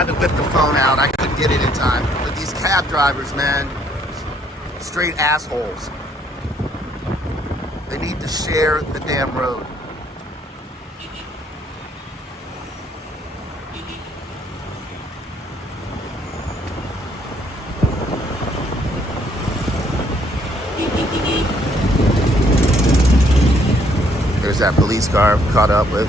tried to whip the phone out. I couldn't get it in time. But these cab drivers, man, straight assholes. They need to share the damn road. There's that police car caught up with.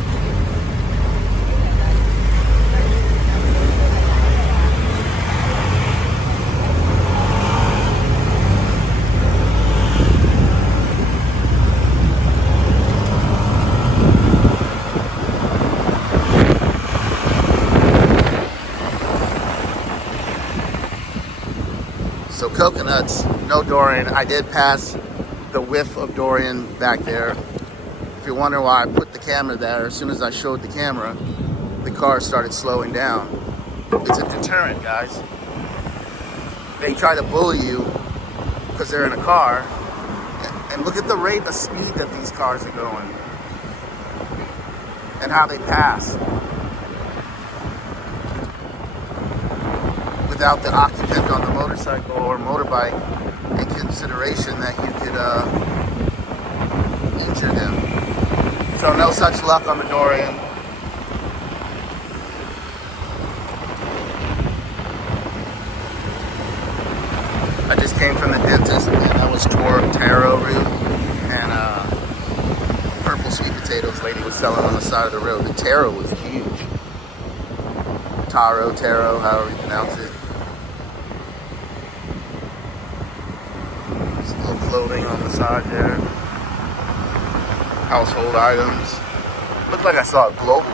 So coconuts, no Dorian. I did pass the whiff of Dorian back there. If you're wondering why I put the camera there, as soon as I showed the camera, the car started slowing down. It's a deterrent, guys. They try to bully you because they're in a car. And look at the rate of speed that these cars are going. And how they pass. Without the occupant on the motorcycle or motorbike in consideration that you could injure them. So no such luck on the Dorian. I just came from the dentist and that was taro root and purple sweet potatoes lady was selling on the side of the road. The taro was huge. Taro, however you pronounce it. There's a little clothing on the side there. Household items. Looked like I saw a global.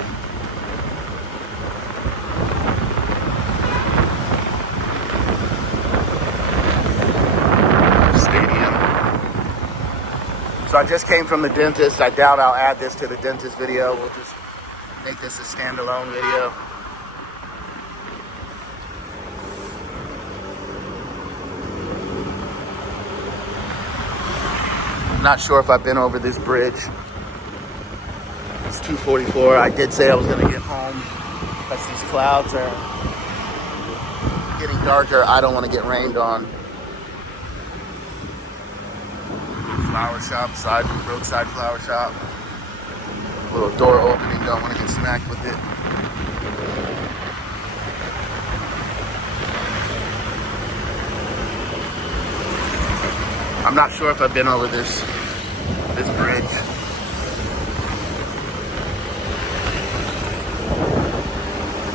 Stadium. So I just came from the dentist. I doubt I'll add this to the dentist video. We'll just make this a standalone video. Not sure if I've been over this bridge. It's 2:44. I did say I was going to get home as these clouds are getting darker. I don't want to get rained on. Flower shop, roadside flower shop. Little door opening. Don't want to get smacked with it. I'm not sure if I've been over this bridge.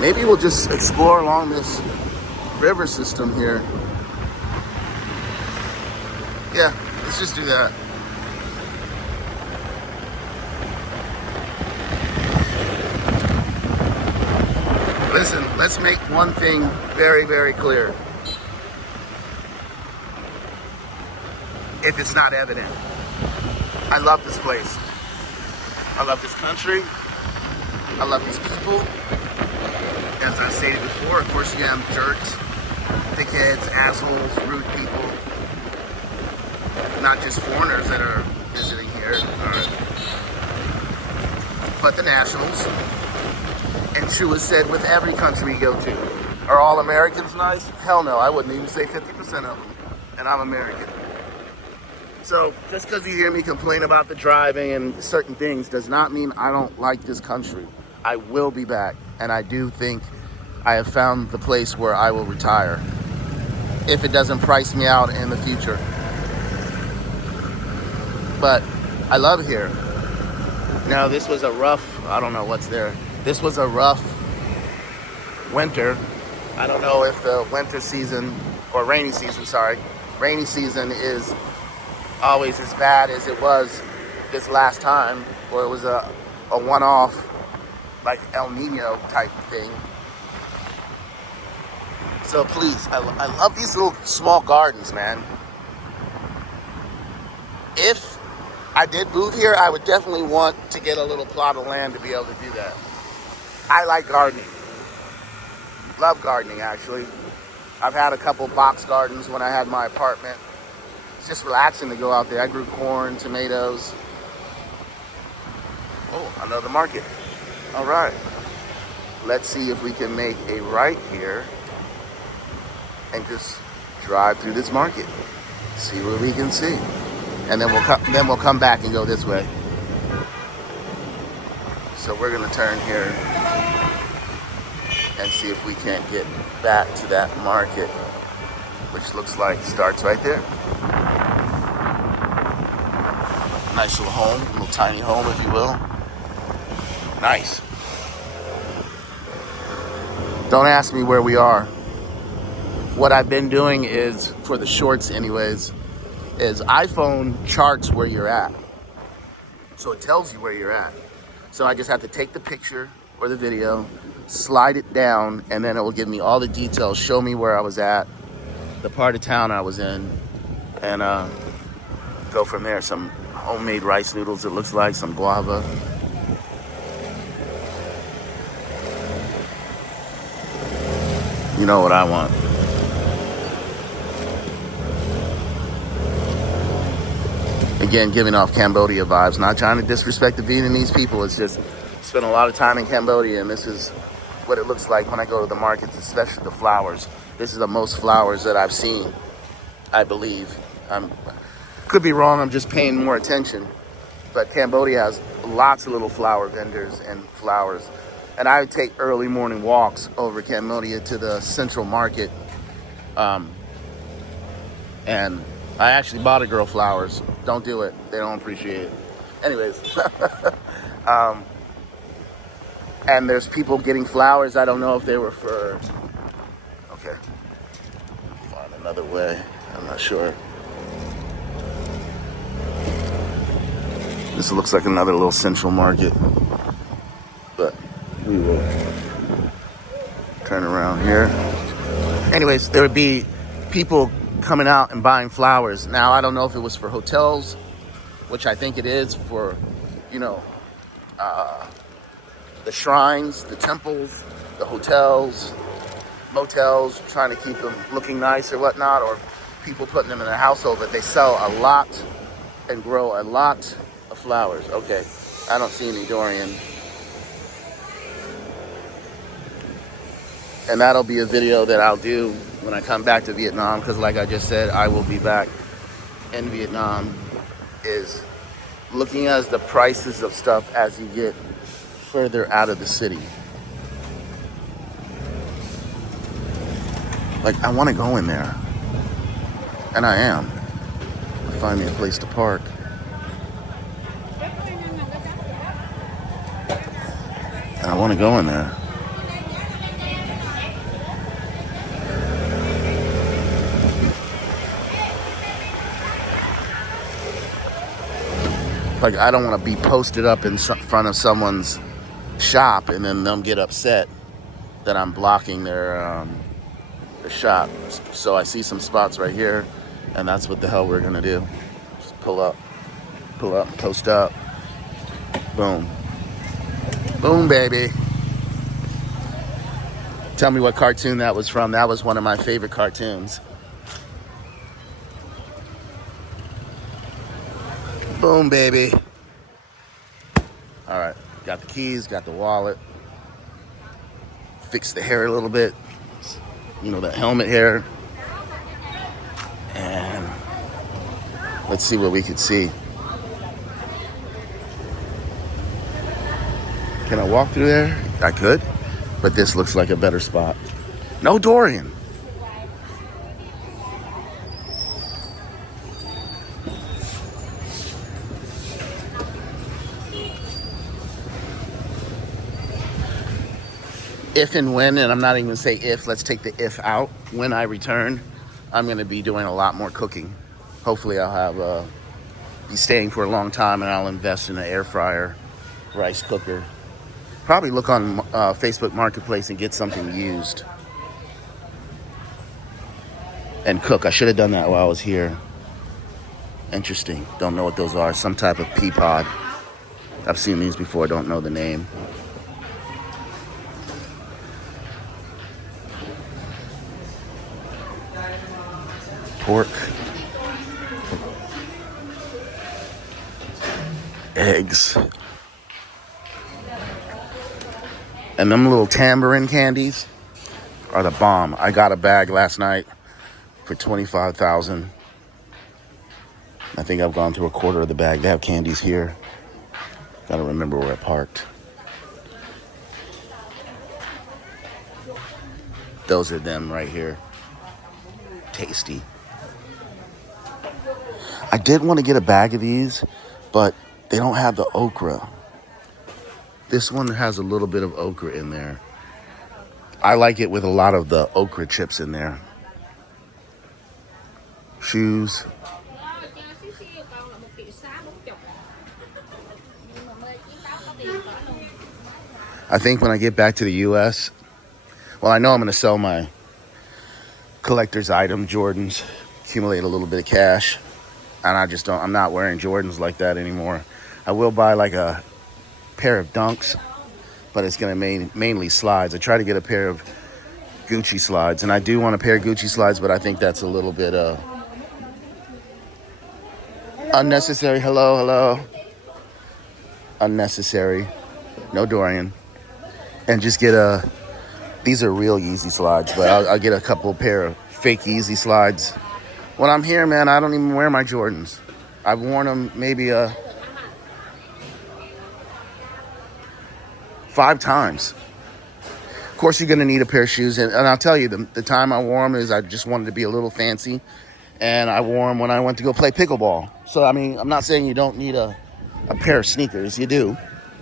Maybe we'll just explore along this river system here. Yeah, let's just do that. Listen, let's make one thing very, very clear. If it's not evident. I love this place. I love this country. I love these people. As I stated before, of course you have jerks, dickheads, assholes, rude people. Not just foreigners that are visiting here, but the nationals. And true is said with every country you go to. Are all Americans nice? Hell no, I wouldn't even say 50% of them. And I'm American. So just because you hear me complain about the driving and certain things does not mean I don't like this country. I will be back, and I do think I have found the place where I will retire if it doesn't price me out in the future. But I love it here. Now this was a rough, I don't know what's there. This was a rough winter. I don't know if the winter season, or rainy season is always as bad as it was this last time, where it was a one-off, like El Nino type thing. So please, I love these little small gardens, man. If I did move here, I would definitely want to get a little plot of land to be able to do that. I like gardening. Love gardening, actually. I've had a couple box gardens when I had my apartment. It's just relaxing to go out there. I grew corn, tomatoes. Oh, another market. All right. let's see if we can make a right here and just drive through this market, see what we can see, and then we'll come back and go this way. So we're gonna turn here and see if we can't get back to that market, which looks like starts right there. Nice little home, little tiny home, if you will. Nice. Don't ask me where we are. What I've been doing is, for the shorts anyways, is iPhone charts where you're at. So it tells you where you're at. So I just have to take the picture or the video, slide it down, and then it will give me all the details, show me where I was at, the part of town I was in, and go from there. Some homemade rice noodles, it looks like, some guava. You know what I want. Again, giving off Cambodia vibes. Not trying to disrespect the Vietnamese people. It's just spent a lot of time in Cambodia, and this is what it looks like when I go to the markets, especially the flowers. This is the most flowers that I've seen, I believe. Could be wrong, I'm just paying more attention. But Cambodia has lots of little flower vendors and flowers. And I would take early morning walks over Cambodia to the central market. And I actually bought a girl flowers. Don't do it. They don't appreciate it. Anyways. And there's people getting flowers. I don't know if they were for... Okay. Find another way. I'm not sure. This looks like another little central market. But we will turn around here. Anyways, there would be people coming out and buying flowers. Now, I don't know if it was for hotels, which I think it is, for, you know, the shrines, the temples, the hotels, motels, trying to keep them looking nice or whatnot, or people putting them in their household. But they sell a lot and grow a lot of flowers. Okay, I don't see any durian. And that'll be a video that I'll do when I come back to Vietnam, because like I just said, I will be back in Vietnam, is looking at the prices of stuff as you get further out of the city. Like, I want to go in there, and I am. Find me a place to park. And I want to go in there. Like, I don't want to be posted up in front of someone's shop and then them get upset that I'm blocking their shop. So I see some spots right here, and that's what the hell we're gonna do. Just pull up, post up, boom, boom, baby. Tell me what cartoon that was from. That was one of my favorite cartoons. Boom, baby. All right, got the keys, got the wallet. Fix the hair a little bit. You know, that helmet hair. And let's see what we can see. Can I walk through there? I could, but this looks like a better spot. No Dorian. If and when, and I'm not even gonna say if, let's take the if out. When I return, I'm gonna be doing a lot more cooking. Hopefully I'll have be staying for a long time, and I'll invest in an air fryer, rice cooker. Probably look on Facebook Marketplace and get something used. And cook. I should have done that while I was here. Interesting. Don't know what those are. Some type of pea pod. I've seen these before, don't know the name. Pork, eggs, And them little tambourine candies are the bomb. I got a bag last night for $25,000. I think I've gone through a quarter of the bag. They have candies here. Gotta remember where I parked. Those are them right here. Tasty. I did want to get a bag of these, but they don't have the okra. This one has a little bit of okra in there. I like it with a lot of the okra chips in there. Shoes. I think when I get back to the U.S., well, I know I'm going to sell my collector's item, Jordans, accumulate a little bit of cash. And I'm not wearing Jordans like that anymore. I will buy like a pair of Dunks, but it's going to mainly slides. I try to get a pair of Gucci slides, and I do want a pair of Gucci slides, but I think that's a little bit unnecessary. Hello. Unnecessary. No Dorian. And just get these are real Yeezy slides, but I'll get a couple pair of fake Yeezy slides. When I'm here, man, I don't even wear my Jordans. I've worn them maybe 5 times. Of course, you're going to need a pair of shoes. And I'll tell you, the time I wore them is I just wanted to be a little fancy. And I wore them when I went to go play pickleball. So, I mean, I'm not saying you don't need a pair of sneakers. You do.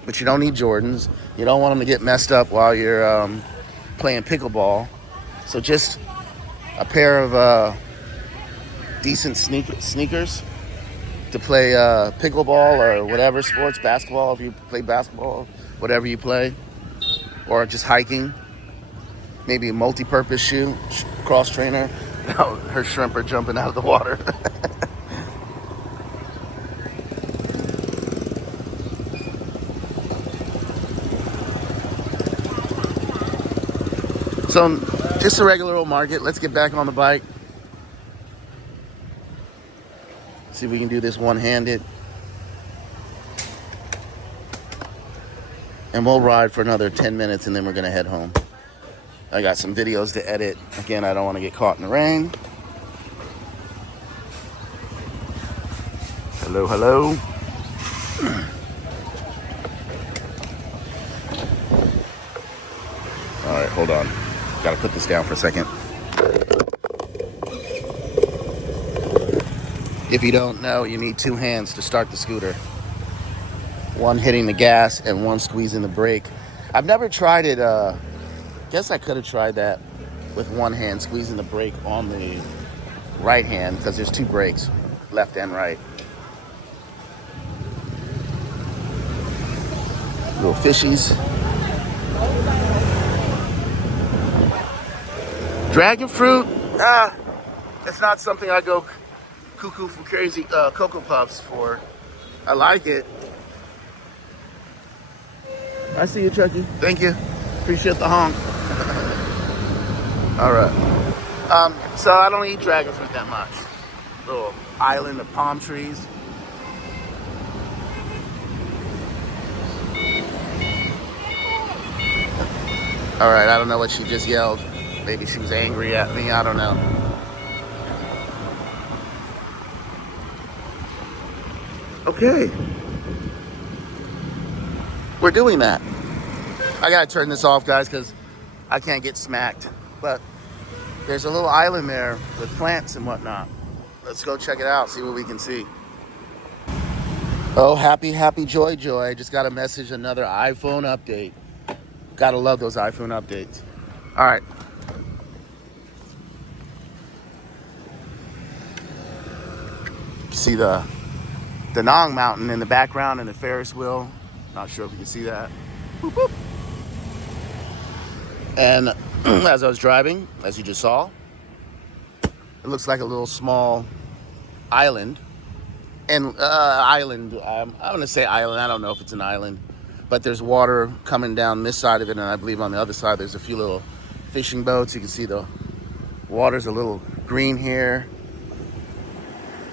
But you don't need Jordans. You don't want them to get messed up while you're playing pickleball. So just a pair of decent sneakers to play pickleball or whatever sports, basketball, if you play basketball, whatever you play, or just hiking. Maybe a multi-purpose shoe, cross trainer. No, her shrimp are jumping out of the water. So, just a regular old market. Let's get back on the bike. See if we can do this one-handed. And we'll ride for another 10 minutes and then we're going to head home. I got some videos to edit. Again, I don't want to get caught in the rain. Hello. All right, hold on. Got to put this down for a second. If you don't know, you need 2 hands to start the scooter. One hitting the gas and one squeezing the brake. I've never tried it. Guess I could have tried that with one hand, squeezing the brake on the right hand, because there's 2 brakes, left and right. Little fishies. Dragon fruit, it's not something I go cuckoo for crazy Cocoa Puffs for. I like it. I see you, Chucky. Thank you. Appreciate the honk. All right. So I don't eat dragon fruit that much. Little island of palm trees. All right, I don't know what she just yelled. Maybe she was angry at me. I don't know. Okay. We're doing that. I gotta turn this off, guys, because I can't get smacked. But there's a little island there with plants and whatnot. Let's go check it out, see what we can see. Oh, happy, joy. Just got a message, another iPhone update. Gotta love those iPhone updates. All right. See the Nong Mountain in the background and the Ferris wheel. Not sure if you can see that. Boop, boop. And as I was driving, as you just saw, it looks like a little small island. And I'm going to say island. I don't know if it's an island. But there's water coming down this side of it. And I believe on the other side, there's a few little fishing boats. You can see the water's a little green here.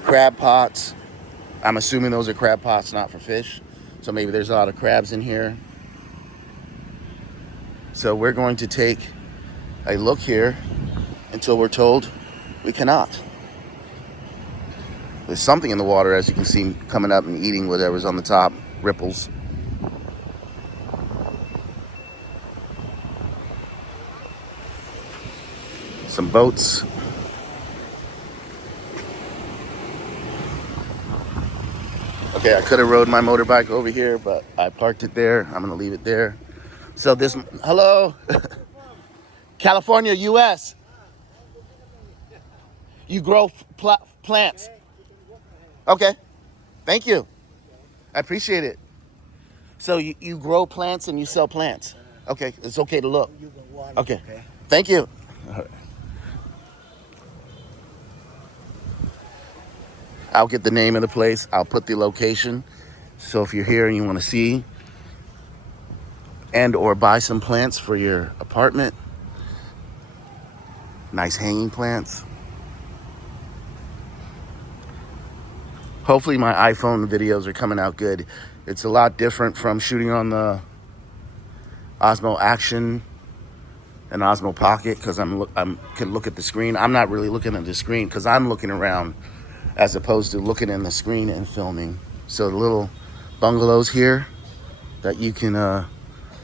Crab pots. I'm assuming those are crab pots, not for fish. So maybe there's a lot of crabs in here. So we're going to take a look here until we're told we cannot. There's something in the water, as you can see, coming up and eating whatever's on the top, ripples. Some boats. Okay, I could have rode my motorbike over here, but I parked it there. I'm gonna leave it there. So this, hello, California, U.S. You grow plants. Okay, thank you. I appreciate it. So you grow plants and you sell plants. Okay, it's okay to look. Okay, thank you. All right. I'll get the name of the place. I'll put the location. So if you're here and you want to see and or buy some plants for your apartment, nice hanging plants. Hopefully my iPhone videos are coming out good. It's a lot different from shooting on the Osmo Action and Osmo Pocket because I can look at the screen. I'm not really looking at the screen because I'm looking around as opposed to looking in the screen and filming. So the little bungalows here that you can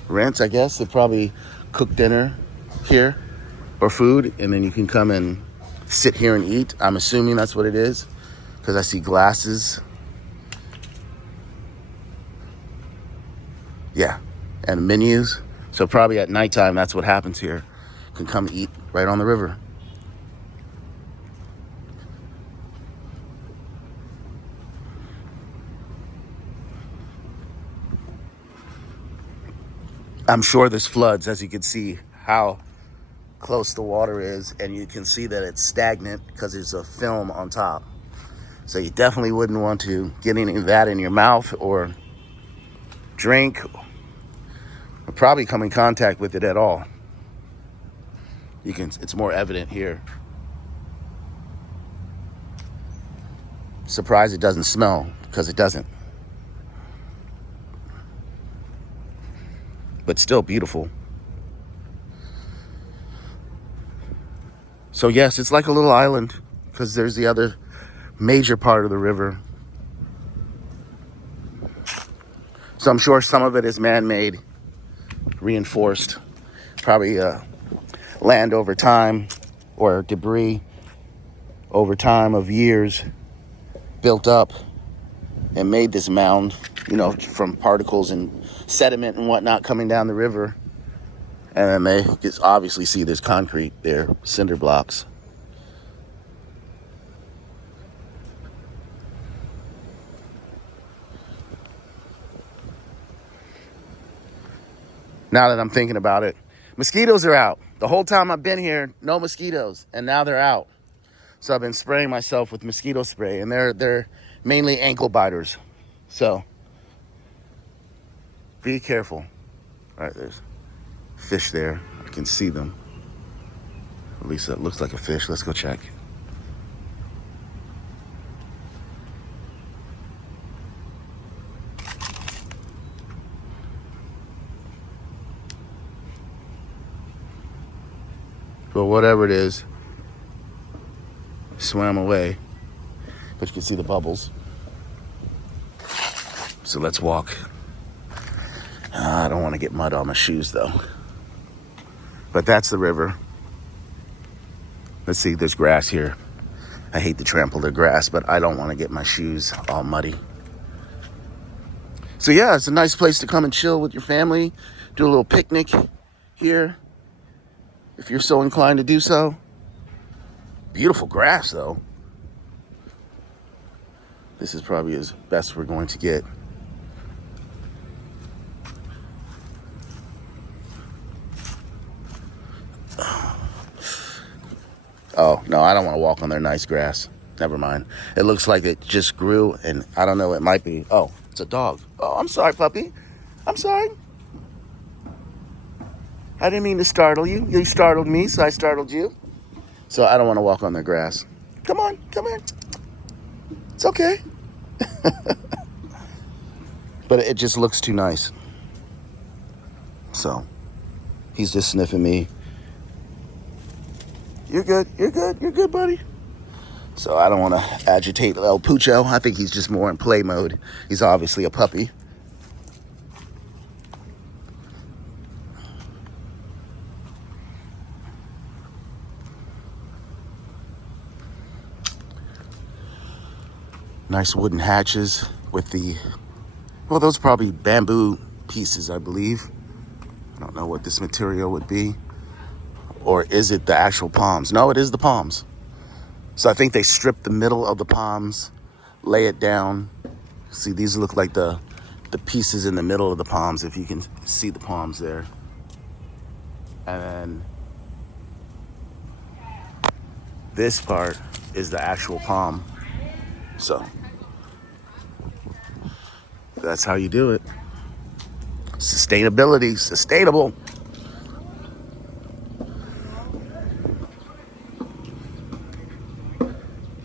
rent, I guess. They probably cook dinner here or food, and then you can come and sit here and eat. I'm assuming that's what it is because I see glasses. Yeah, and menus. So probably at nighttime, that's what happens here. You can come eat right on the river. I'm sure there's floods, as you can see how close the water is, and you can see that it's stagnant because there's a film on top. So you definitely wouldn't want to get any of that in your mouth or drink or probably come in contact with it at all. It's more evident here. Surprised it doesn't smell, because it doesn't. But still beautiful. So yes, it's like a little island because there's the other major part of the river. So I'm sure some of it is man-made, reinforced, probably land over time or debris over time of years built up and made this mound, from particles and sediment and whatnot coming down the river. And then they obviously see there's concrete there, cinder blocks. Now that I'm thinking about it, mosquitoes are out. The whole time I've been here, no mosquitoes, and now they're out. So I've been spraying myself with mosquito spray, and they're mainly ankle biters. So be careful. All right, there's fish there. I can see them. At least that looks like a fish. Let's go check. But whatever it is, swam away. But you can see the bubbles. So let's walk. I don't want to get mud on my shoes though. But that's the river. Let's see, there's grass here. I hate to trample the grass, but I don't want to get my shoes all muddy. So yeah, it's a nice place to come and chill with your family. Do a little picnic here, if you're so inclined to do so. Beautiful grass though. This is probably as best we're going to get. Oh, no, I don't want to walk on their nice grass. Never mind. It looks like it just grew, and I don't know, it might be. Oh, it's a dog. Oh, I'm sorry, puppy. I'm sorry. I didn't mean to startle you. You startled me, so I startled you. So I don't want to walk on their grass. Come on, come here. It's okay. But it just looks too nice. So He's just sniffing me. You're good. You're good. You're good, buddy. So I don't want to agitate El Pucho. I think he's just more in play mode. He's obviously a puppy. Nice wooden hatches with the, well, those are probably bamboo pieces, I believe. I don't know what this material would be. Or is it the actual palms? No, it is the palms. So I think they strip the middle of the palms, lay it down. See, these look like the pieces in the middle of the palms, if you can see the palms there. And then this part is the actual palm. So that's how you do it. Sustainability, sustainable.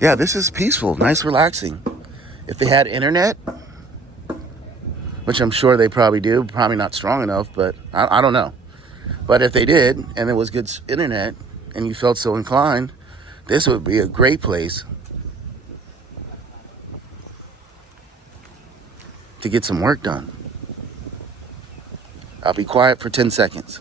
Yeah, this is peaceful, nice, relaxing. If they had internet, which I'm sure they probably do, probably not strong enough, but I don't know. But if they did, and there was good internet, and you felt so inclined, this would be a great place to get some work done. I'll be quiet for 10 seconds.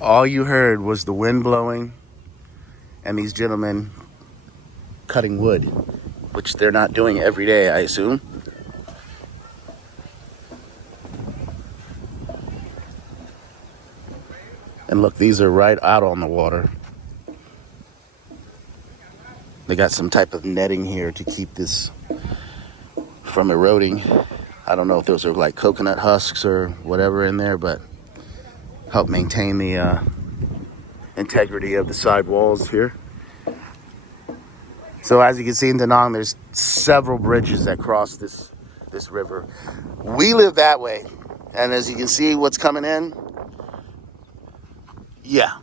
All you heard was the wind blowing and these gentlemen cutting wood, which they're not doing every day, I assume. And look, these are right out on the water. They got some type of netting here to keep this from eroding. I don't know if those are like coconut husks or whatever in there, but help maintain the integrity of the side walls here. So as you can see in Da Nang, there's several bridges that cross this river. We live that way, and as you can see what's coming in, yeah.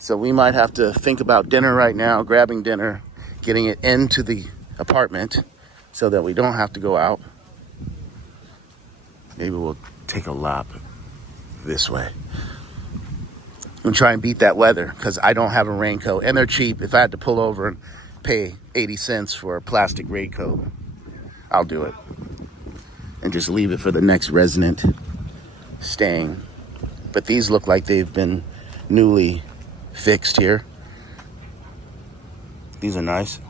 So we might have to think about dinner right now, grabbing dinner, getting it into the apartment so that we don't have to go out. Maybe we'll take a lap this way and try and beat that weather, because I don't have a raincoat and they're cheap. If I had to pull over and pay 80 cents for a plastic raincoat, I'll do it and just leave it for the next resident staying. But these look like they've been newly fixed here. These are nice.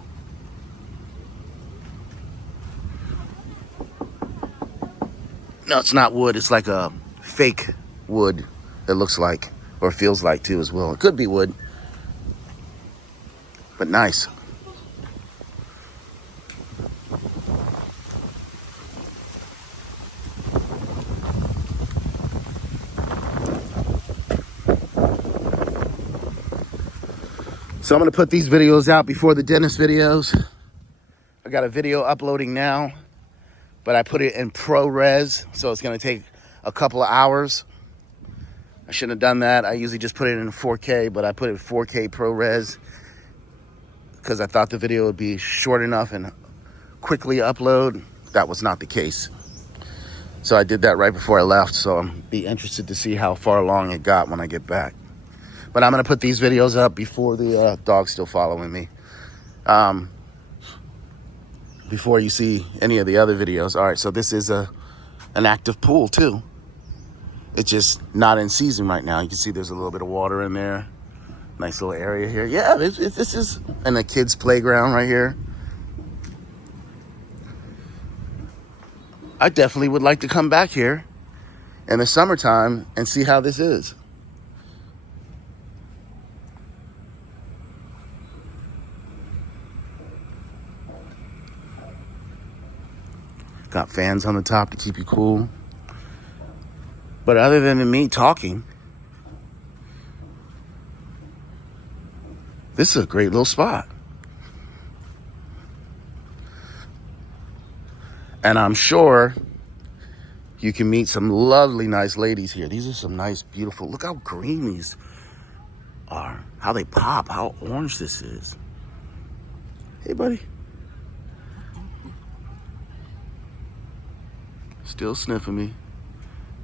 No, it's not wood. It's like a fake wood, it looks like, or feels like too as well. It could be wood, but nice. So I'm gonna put these videos out before the dentist videos. I got a video uploading now, but I put it in ProRes, so it's gonna take a couple of hours. I shouldn't have done that. I usually just put it in 4K, but I put it in 4K ProRes because I thought the video would be short enough and quickly upload. That was not the case. So I did that right before I left, so I'm be interested to see how far along it got when I get back. But I'm gonna put these videos up before the dog's still following me. Before you see any of the other videos. All right, so this is an active pool too. It's just not in season right now. You can see there's a little bit of water in there. Nice little area here. Yeah, this is, and a kid's playground right here. I definitely would like to come back here in the summertime and see how this is. Got fans on the top to keep you cool. But other than me talking, this is a great little spot. And I'm sure You can meet some lovely, nice ladies here. These are some nice, beautiful, look how green these are. How they pop, how orange this is. Hey, buddy. Still sniffing me,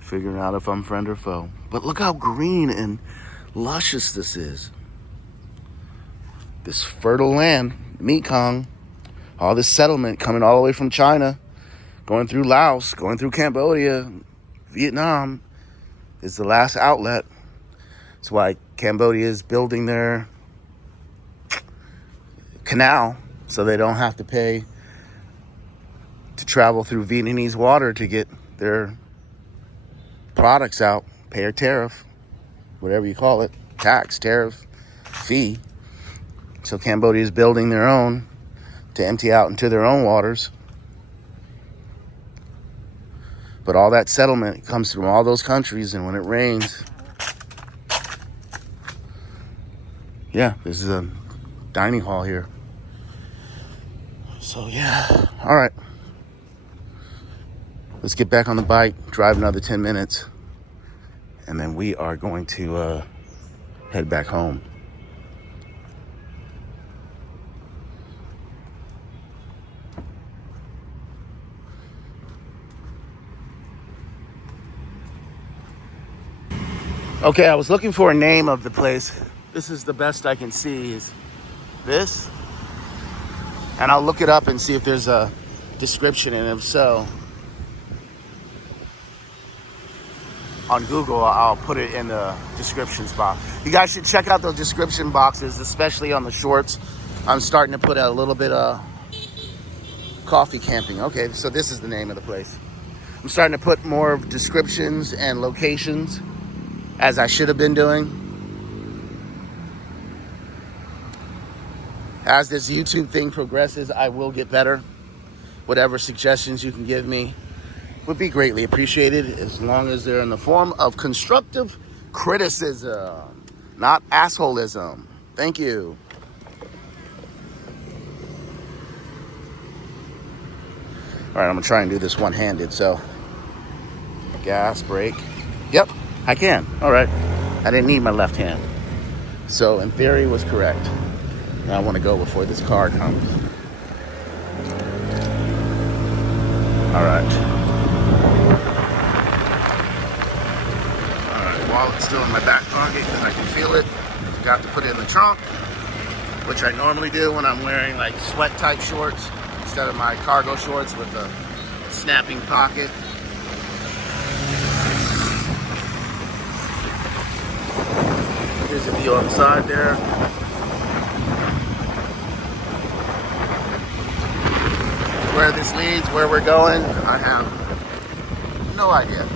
figuring out if I'm friend or foe. But look how green and luscious this is. This fertile land, Mekong, all this settlement coming all the way from China, going through Laos, going through Cambodia, Vietnam, is the last outlet. That's why Cambodia is building their canal so they don't have to pay to travel through Vietnamese water to get their products out, pay a tariff, whatever you call it, tax, tariff, fee. So Cambodia is building their own to empty out into their own waters. But all that settlement comes from all those countries, and when it rains, yeah, this is a dining hall here. So yeah, all right. Let's get back on the bike, drive another 10 minutes, and then we are going to head back home. Okay, I was looking for a name of the place. This is the best I can see is this. And I'll look it up and see if there's a description, and if so, on Google, I'll put it in the descriptions box. You guys should check out those description boxes, especially on the shorts. I'm starting to put a little bit of coffee camping. Okay, so this is the name of the place. I'm starting to put more descriptions and locations, as I should have been doing. As this YouTube thing progresses, I will get better. Whatever suggestions you can give me would be greatly appreciated, as long as they're in the form of constructive criticism, not assholism. Thank you. All right, I'm gonna try and do this one-handed. So, gas, brake. Yep, I can. All right. I didn't need my left hand. So, in theory, was correct. Now I want to go before this car comes. All right. Wallet's still in my back pocket because I can feel it. Forgot to put it in the trunk, which I normally do when I'm wearing like sweat type shorts instead of my cargo shorts with a snapping pocket. Here's a view on the side there. Where this leads, where we're going, I have no idea.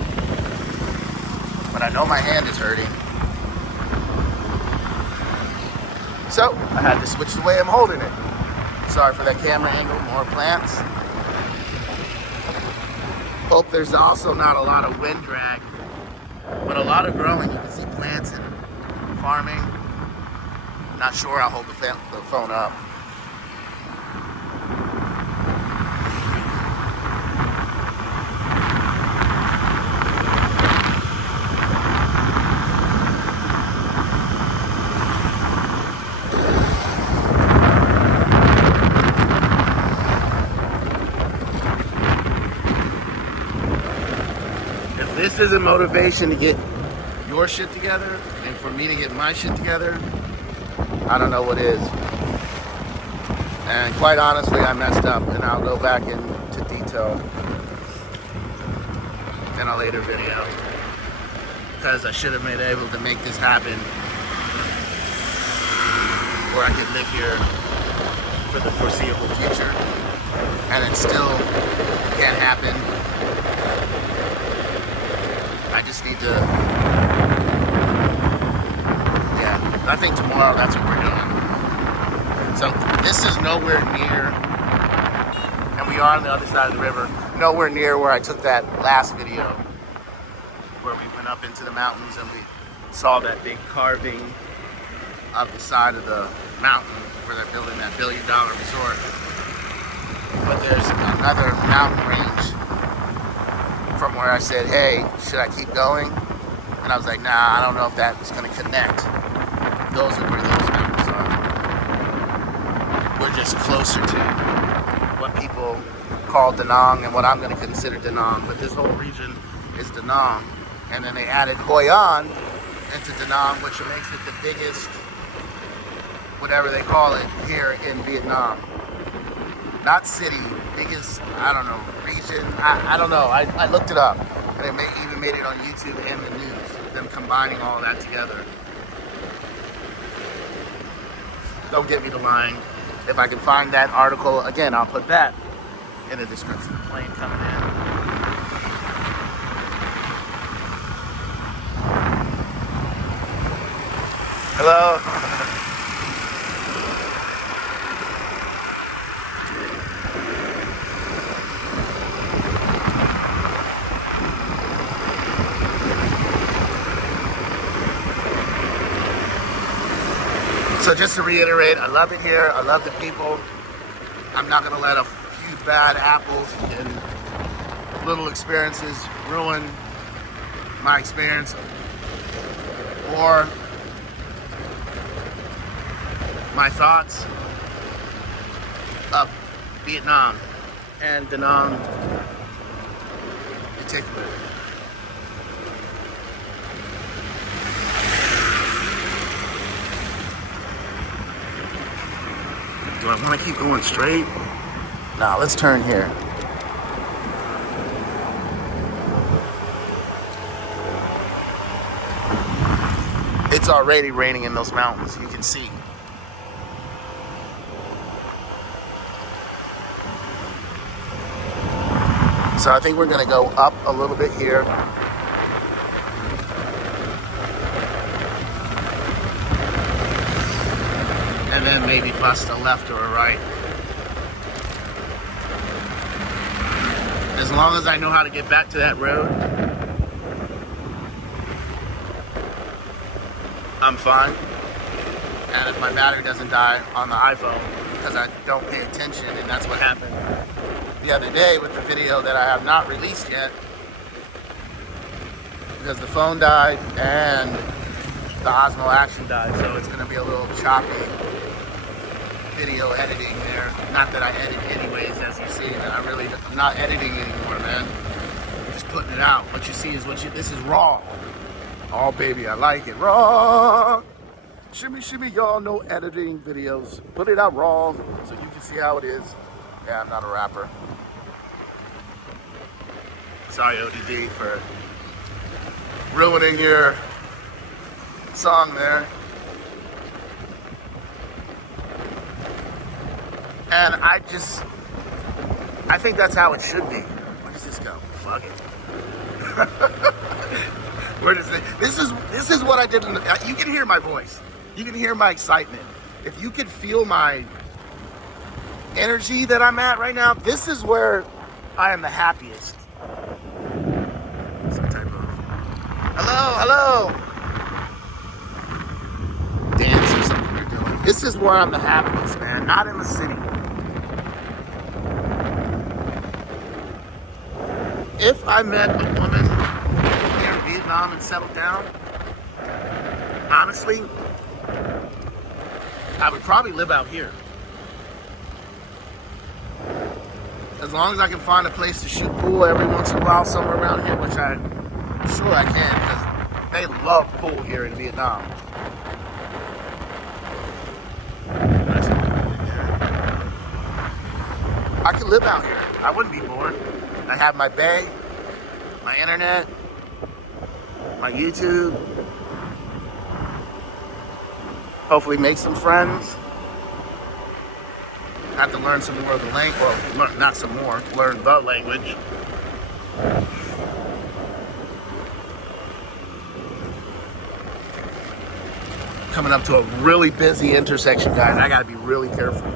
But I know my hand is hurting. So I had to switch the way I'm holding it. Sorry for that camera angle, more plants. Hope there's also not a lot of wind drag, but a lot of growing. You can see plants and farming. Not sure I'll hold the phone up. This is a motivation to get your shit together, and for me to get my shit together, I don't know what is. And quite honestly, I messed up, and I'll go back into detail in a later video, because I should have been able to make this happen where I could live here for the foreseeable future, and it still can't happen. I just need to, yeah, I think tomorrow that's what we're doing. So this is nowhere near, and we are on the other side of the river, nowhere near where I took that last video, where we went up into the mountains and we saw that big carving up the side of the mountain where they're building that $1 billion resort. But there's another mountain range from where I said, hey, should I keep going? And I was like, nah, I don't know if that's going to connect. Those are where those mountains are. We're just closer to what people call Da Nang and what I'm going to consider Da Nang. But this whole region is Da Nang. And then they added Hoi An into Da Nang, which makes it the biggest, whatever they call it, here in Vietnam. Not city, biggest, I don't know, region. I don't know. I looked it up. And it even made it on YouTube and the news, them combining all that together. Don't get me to lying. If I can find that article, again, I'll put that in the description. The plane coming in. Hello. So just to reiterate, I love it here. I love the people. I'm not going to let a few bad apples and little experiences ruin my experience or my thoughts of Vietnam and Da Nang in particular. Do I want to keep going straight? Nah, let's turn here. It's already raining in those mountains, you can see. So I think we're going to go up a little bit here. And then maybe bust a left or a right. As long as I know how to get back to that road, I'm fine. And if my battery doesn't die on the iPhone, because I don't pay attention, and that's what happened the other day with the video that I have not released yet, because the phone died and the Osmo Action died, so it's going to be a little choppy video editing there. Not that I edit anyways, as you see, and I'm not editing anymore, man. I'm just putting it out. What you see is this is raw. Oh baby, I like it raw. Shimmy, shimmy, y'all, no editing videos. Put it out raw so you can see how it is. Yeah, I'm not a rapper. Sorry, ODD, for ruining your song there. And I think that's how it should be. Where does this go? Fuck it. Where does it? This is what I did. You can hear my voice. You can hear my excitement. If you could feel my energy that I'm at right now, this is where I am the happiest. Some type of hello. Dance or something you're doing. This is where I'm the happiest, man. Not in the city. If I met a woman here in Vietnam and settled down, honestly, I would probably live out here. As long as I can find a place to shoot pool every once in a while somewhere around here, which I'm sure I can, because they love pool here in Vietnam. I could live out here. I wouldn't be bored. I have my bay, my internet, my YouTube. Hopefully make some friends. I have to learn some more of the language. Well, not some more. Learn the language. Coming up to a really busy intersection, guys. I gotta be really careful.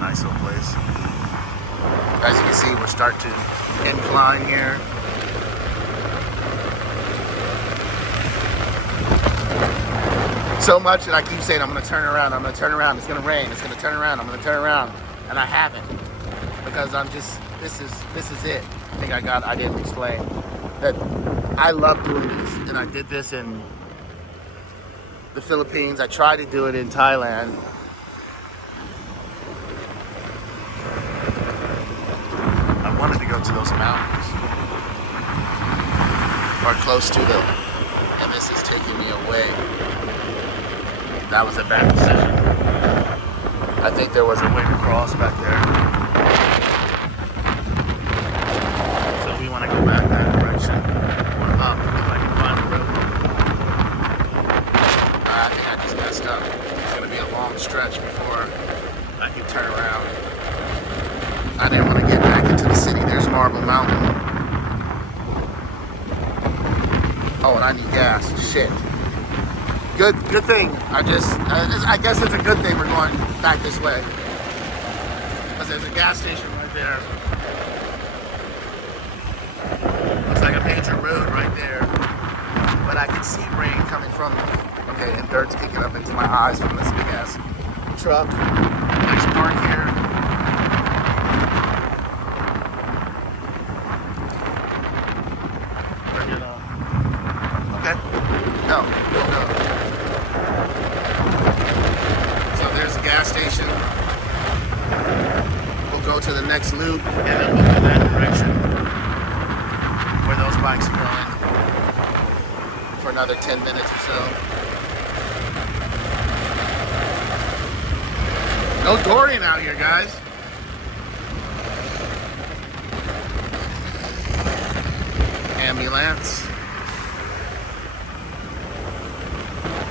Nice little place. As you can see, we're starting to incline here. so much that I keep saying I'm gonna turn around, I'm gonna turn around, it's gonna rain, it's gonna turn around, I'm gonna turn around, and I haven't, because I'm just, this is it. I think I didn't explain that I love doing this, and I did this in the Philippines. I tried to do it in Thailand. I wanted to go to those mountains, or close to them, and this is taking me away. That was a bad decision. I think there was a way to cross back there. So we want to go back that direction, or up, if I can find the road. I think I just messed up. It's going to be a long stretch before I can turn around. I didn't want to get back into the city. There's Marble Mountain. Oh, and I need gas. Shit. Good thing. I guess it's a good thing we're going back this way, because there's a gas station right there. Looks like a major road right there, but I can see rain coming from me. Okay, and dirt's kicking up into my eyes from this big ass truck. Nice park here. Okay. No. So there's a gas station. We'll go to the next loop, and then we'll go that direction where those bikes are going for another 10 minutes or so. No Dorian out here, guys. Ambulance.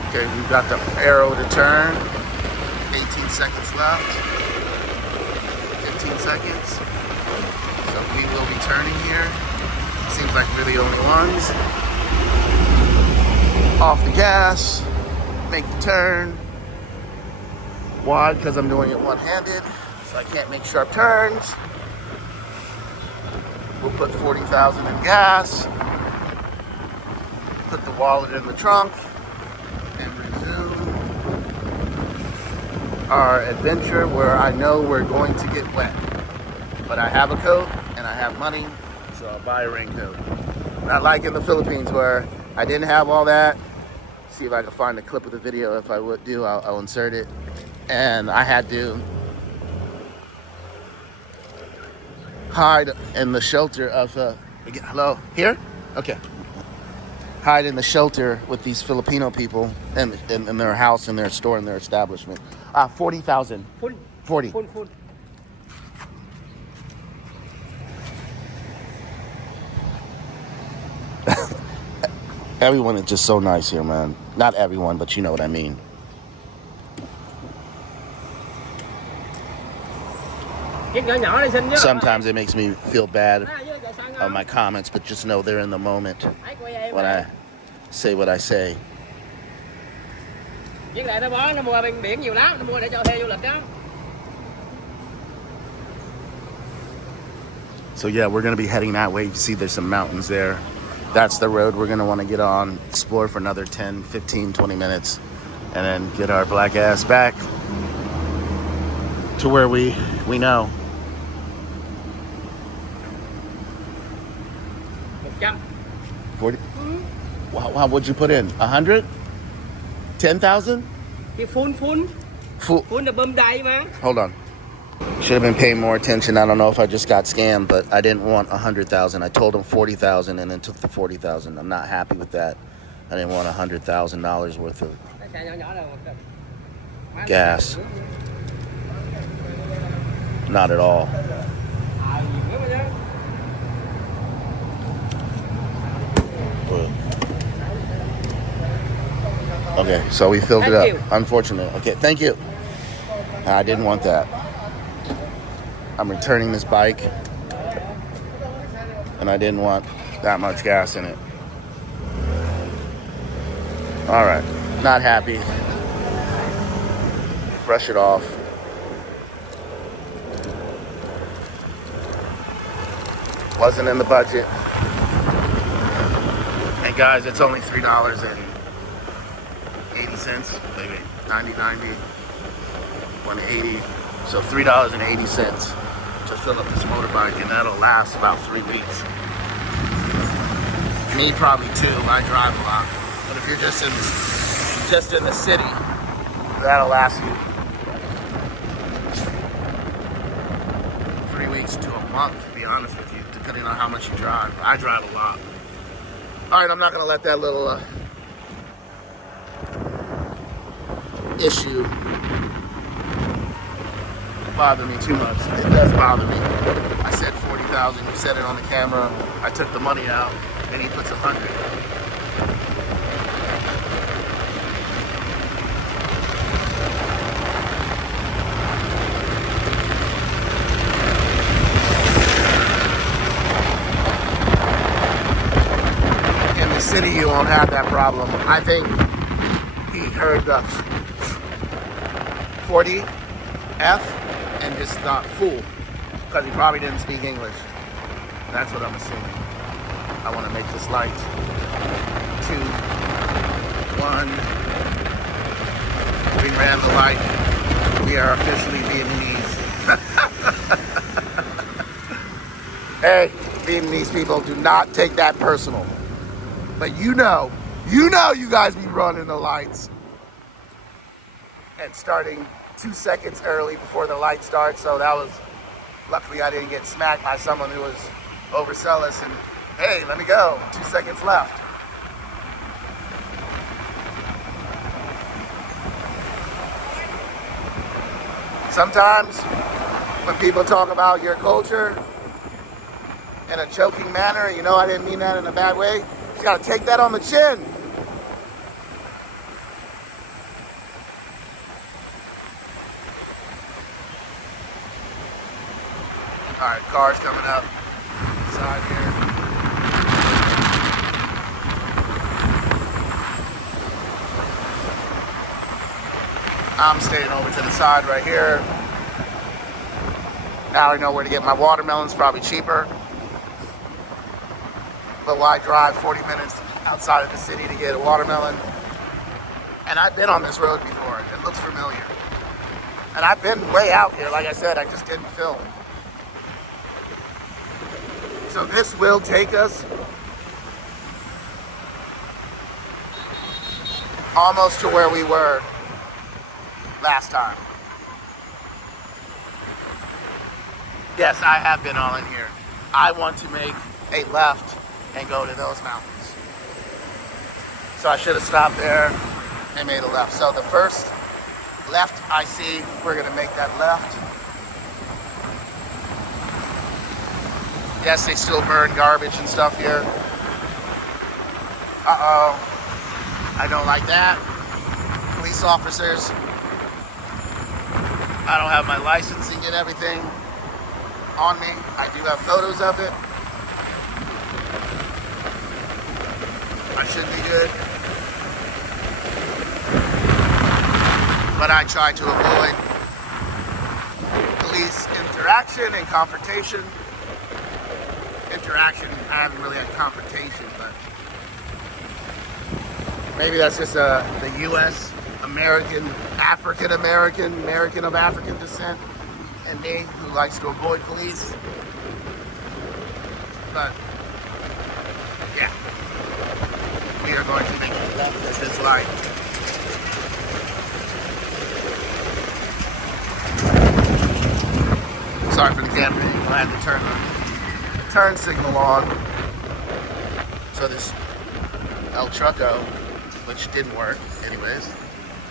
Okay, we've got the arrow to turn. 18 seconds left. 15 seconds. So we will be turning here. Seems like we're the only ones. Off the gas. Make the turn. Why? Because I'm doing it one-handed, so I can't make sharp turns. We'll put 40,000 in gas. Put the wallet in the trunk. And resume our adventure, where I know we're going to get wet. But I have a coat and I have money, so I'll buy a raincoat. Not like in the Philippines where I didn't have all that. See if I can find a clip of the video. If I would do, I'll insert it. And I had to hide in the shelter of hello, here? Okay. Hide in the shelter with these Filipino people in their house, in their store, in their establishment. 40,000. 40. Everyone is just so nice here, man. Not everyone, but you know what I mean. Sometimes it makes me feel bad of my comments, but just know they're in the moment when I say what I say. So yeah, we're gonna be heading that way. You see there's some mountains there. That's the road we're gonna wanna get on, explore for another 10, 15, 20 minutes, and then get our black ass back to where we know. 40. Wow, what'd you put in? 100? 10,000? Hold on. Should have been paying more attention. I don't know if I just got scammed, but I didn't want 100,000. I told him 40,000 and then took the 40,000. I'm not happy with that. I didn't want $100,000 worth of gas. Not at all. Okay, so we filled it up. Unfortunate. Okay, thank you. I didn't want that. I'm returning this bike, and I didn't want that much gas in it. All right, not happy. Brush it off. Wasn't in the budget. And guys, it's only $3 and 80 cents, maybe 90, 180. So $3.80 to fill up this motorbike, and that'll last about 3 weeks. Me probably 2. I drive a lot, but if you're just in the city, that'll last you 3 weeks to a month, to be honest with you, depending on how much you drive. I drive a lot. All right, I'm not gonna let that little issue bother me too much. It does bother me. I said 40,000. You said it on the camera. I took the money out, and he puts 100. In the city, you won't have that problem. I think he heard the 40F and just thought fool, because he probably didn't speak English. That's what I'm assuming. I want to make this light 2, 1. We ran the light. We are officially Vietnamese. Hey, Vietnamese people, do not take that personal. But you know you guys be running the lights and starting 2 seconds early before the light starts. So that was, luckily I didn't get smacked by someone who was overzealous and, hey, let me go, 2 seconds left. Sometimes when people talk about your culture in a joking manner, you know I didn't mean that in a bad way, you gotta take that on the chin. All right, cars coming up side here. I'm staying over to the side right here. Now I know where to get my watermelons, probably cheaper. But why drive 40 minutes outside of the city to get a watermelon? And I've been on this road before. It looks familiar. And I've been way out here. Like I said, I just didn't film. So this will take us almost to where we were last time. Yes, I have been all in here. I want to make a left and go to those mountains. So I should have stopped there and made a left. So the first left I see, we're gonna make that left. Yes, they still burn garbage and stuff here. Uh-oh. I don't like that. Police officers. I don't have my licensing and everything on me. I do have photos of it. I should be good. But I try to avoid police interaction and confrontation. Interaction, I haven't really had confrontation, but maybe that's just the U.S. American, African American, American of African descent, and me who likes to avoid police. But yeah, we are going to make a left at this light. Sorry for the camera angle. I had to turn the turn signal on. So this El Trucko, which didn't work anyways.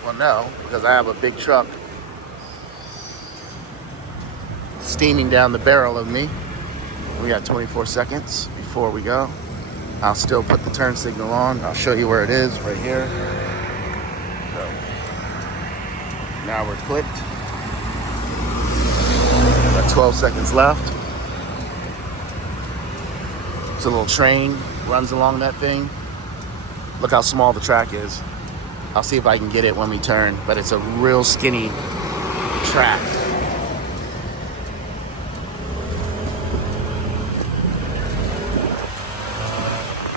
Well, no, because I have a big truck steaming down the barrel of me. We got 24 seconds before we go. I'll still put the turn signal on. I'll show you where it is right here. So now we're clicked. Got 12 seconds left. It's a little train runs along that thing. Look how small the track is. I'll see if I can get it when we turn, but it's a real skinny track.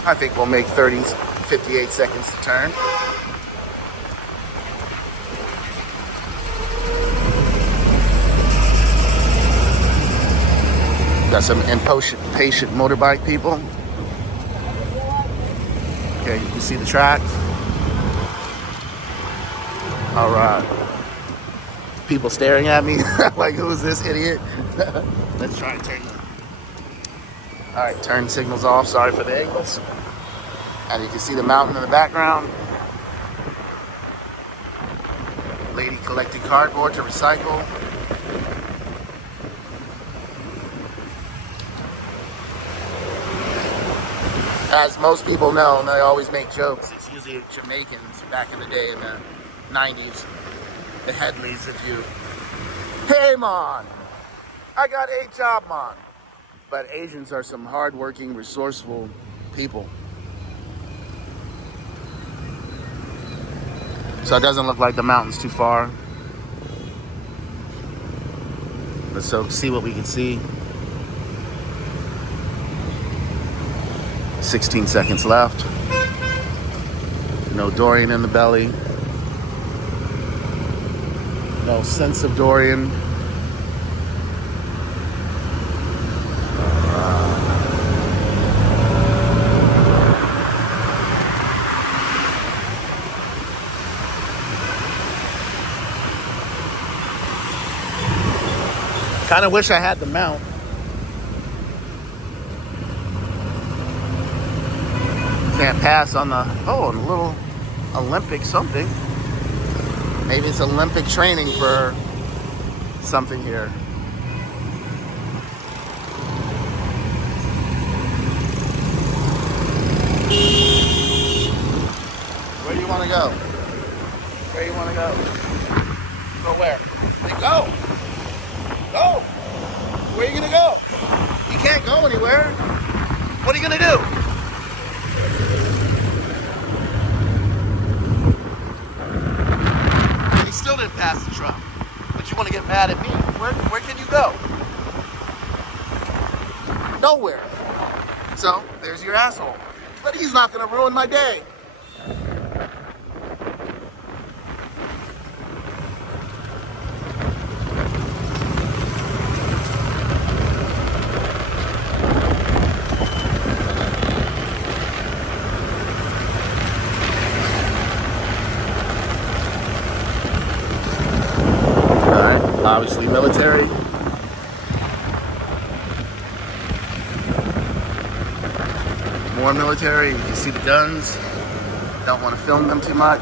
I think we'll make 58 seconds to turn. Got some impatient motorbike people. Okay, you can see the tracks. All right. People staring at me like, who is this idiot? Let's try and turn them. All right, turn signals off. Sorry for the angles. And you can see the mountain in the background. Lady collecting cardboard to recycle. As most people know, and they always make jokes, it's usually Jamaicans back in the day in the 90s. The Headleys, if you, hey man, I got a job, man. But Asians are some hardworking, resourceful people. So it doesn't look like the mountain's too far. Let's see what we can see. 16 seconds left. No Dorian in the belly. No sense of Dorian. Kind of wish I had the mount. Can't pass on the, oh, a little Olympic something. Maybe it's Olympic training for something here. Where do you want to go? Where do you want to go? Go where? Hey, go! Go! Where are you going to go? You can't go anywhere. What are you going to do? Still didn't pass the truck, but you want to get mad at me? Where can you go? Nowhere. So there's your asshole. But he's not going to ruin my day. Obviously military. More military. You can see the guns. Don't want to film them too much.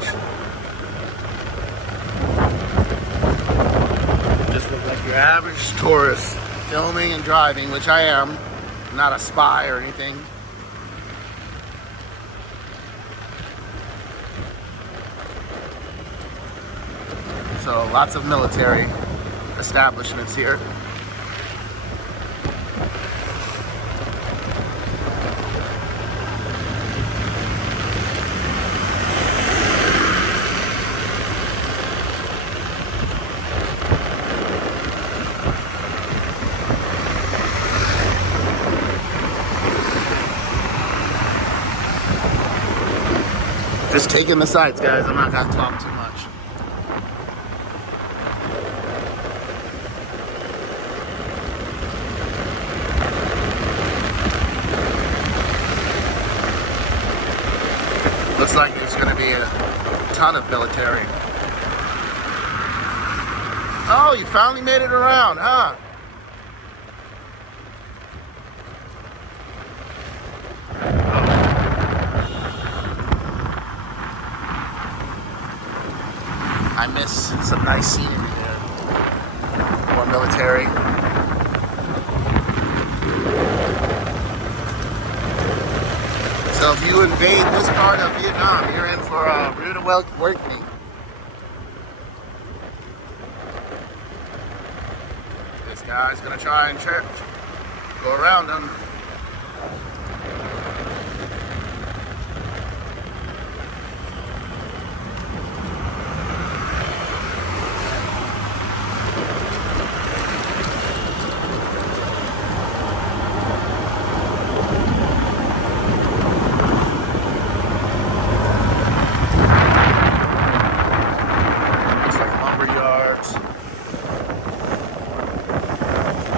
Just look like your average tourist filming and driving, which I am. I'm not a spy or anything. So lots of military establishments here. Just taking the sights, guys. I'm not gonna talk too much. Looks like there's going to be a ton of military. Oh, you finally made it around, huh? I miss some nice scenery there. More military. So if you invade this part of Vietnam, you're in for a rude awakening. This guy's gonna try and go around him.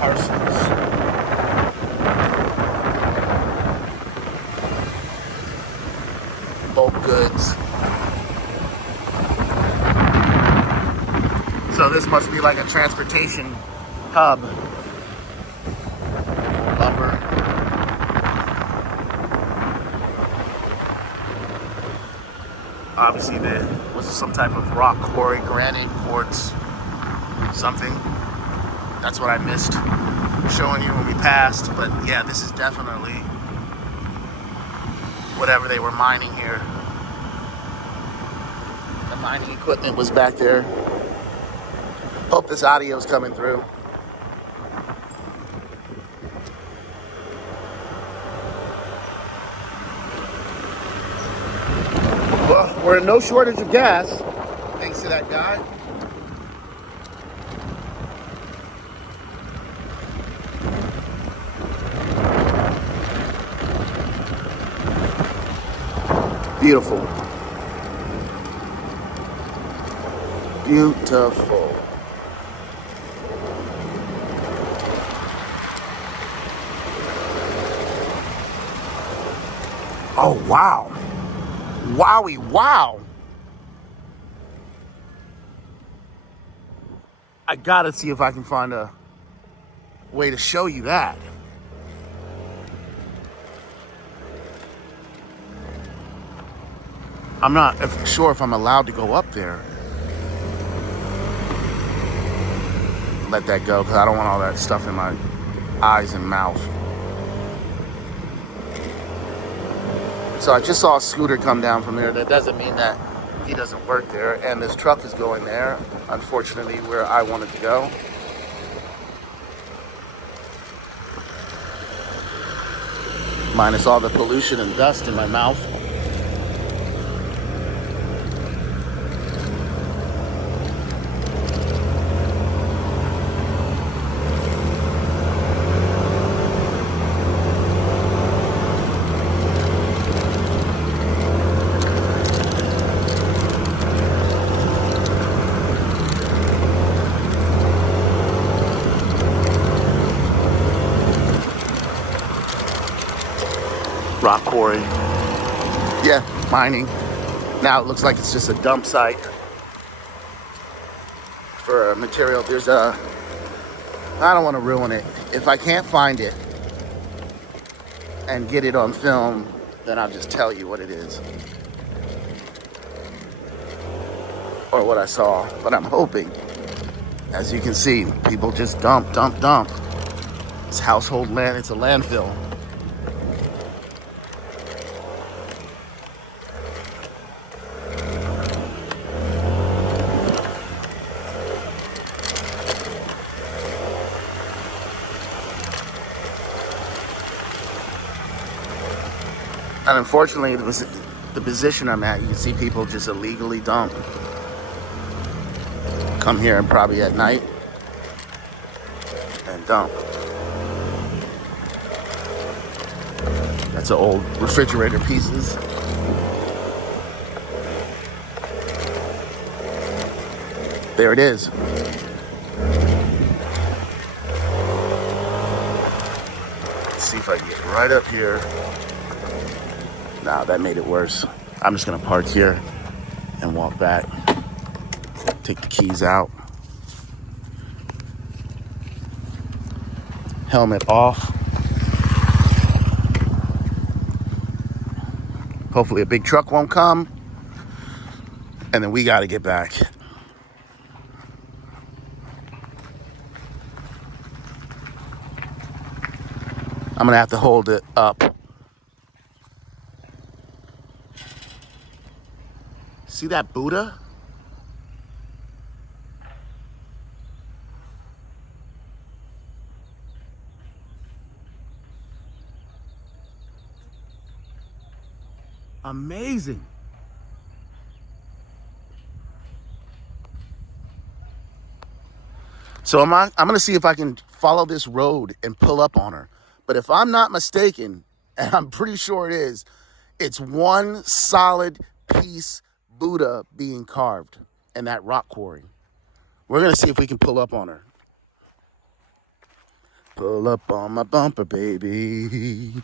Parsons. must be like a transportation hub. Lumber. Obviously there was some type of rock quarry, granite, quartz, something. That's what I missed showing you when we passed. But yeah, this is definitely whatever they were mining here. The mining equipment was back there. Hope this audio is coming through. Well, we're in no shortage of gas, thanks to that guy. Beautiful. Beautiful. Oh, wow. Wowie, wow. I gotta see if I can find a way to show you that. I'm not sure if I'm allowed to go up there. Let that go, because I don't want all that stuff in my eyes and mouth. So I just saw a scooter come down from there. That doesn't mean that he doesn't work there. And this truck is going there, unfortunately, where I wanted to go. Minus all the pollution and dust in my mouth. Rock quarry. Yeah, mining. Now it looks like it's just a dump site for material. There's a, I don't want to ruin it. If I can't find it and get it on film, then I'll just tell you what it is. Or what I saw. But I'm hoping, as you can see, people just dump. It's household land, it's a landfill. And unfortunately, the position I'm at, you can see people just illegally dump. Come here and probably at night and dump. That's the old refrigerator pieces. There it is. Let's see if I can get right up here. Nah, that made it worse. I'm just gonna park here and walk back. Take the keys out. Helmet off. Hopefully a big truck won't come. And then we gotta get back. I'm gonna have to hold it up. See that Buddha? Amazing. So I'm going to see if I can follow this road and pull up on her. But if I'm not mistaken, and I'm pretty sure it is, it's one solid piece Buddha being carved in that rock quarry. We're going to see if we can pull up on her. Pull up on my bumper, baby.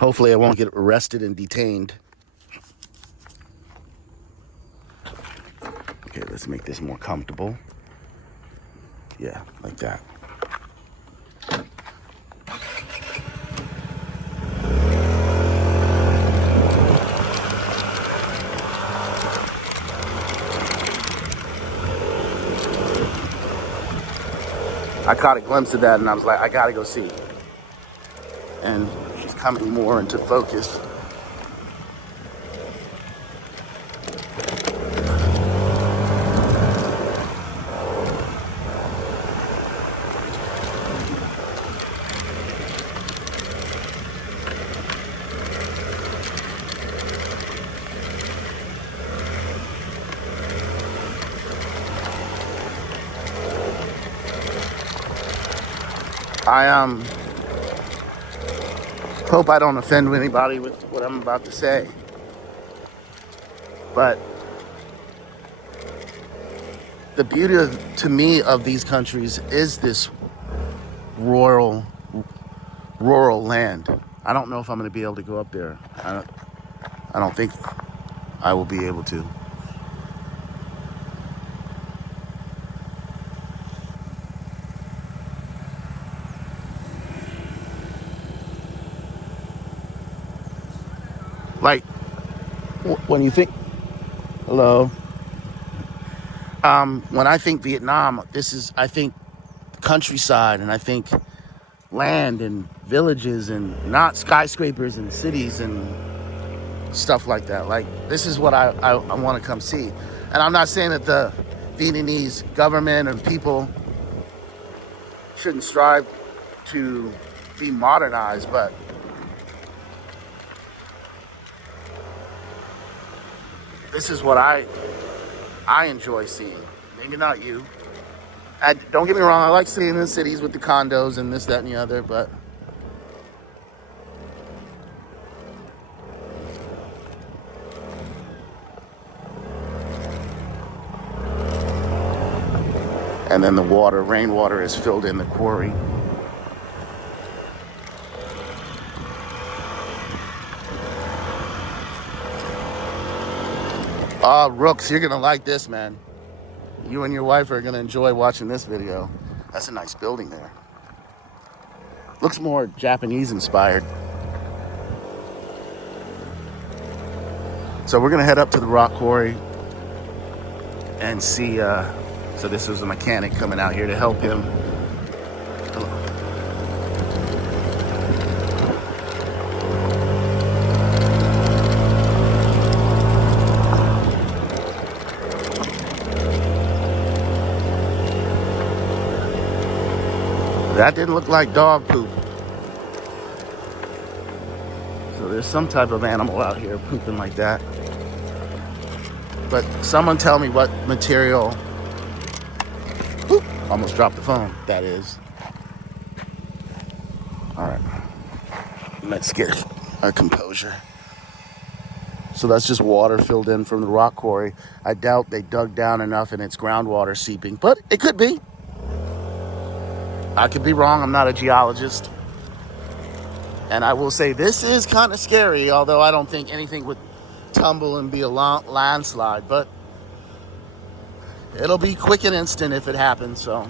Hopefully I won't get arrested and detained. Okay, let's make this more comfortable. Yeah, like that. I caught a glimpse of that and I was like, I gotta go see. And she's coming more into focus. I hope I don't offend anybody with what I'm about to say, but the beauty to me of these countries is this rural land. I don't know if I'm going to be able to go up there. I don't think I will be able to. Like, when you think, hello, when I think Vietnam, I think countryside, and I think land and villages and not skyscrapers and cities and stuff like that. Like, this is what I want to come see. And I'm not saying that the Vietnamese government and people shouldn't strive to be modernized, but this is what I enjoy seeing. Maybe not you. Don't get me wrong, I like seeing the cities with the condos and this, that, and the other, but and then the rainwater is filled in the quarry. Rooks, you're gonna like this, man. You and your wife are gonna enjoy watching this video. That's a nice building there. Looks more Japanese inspired. So we're gonna head up to the rock quarry and see, so this was a mechanic coming out here to help him. That didn't look like dog poop. So there's some type of animal out here pooping like that. But someone tell me what material, whoop, almost dropped the phone, that is. All right, let's get our composure. So that's just water filled in from the rock quarry. I doubt they dug down enough and it's groundwater seeping, but it could be. I could be wrong, I'm not a geologist. And I will say this is kind of scary, although I don't think anything would tumble and be a landslide, but it'll be quick and instant if it happens. So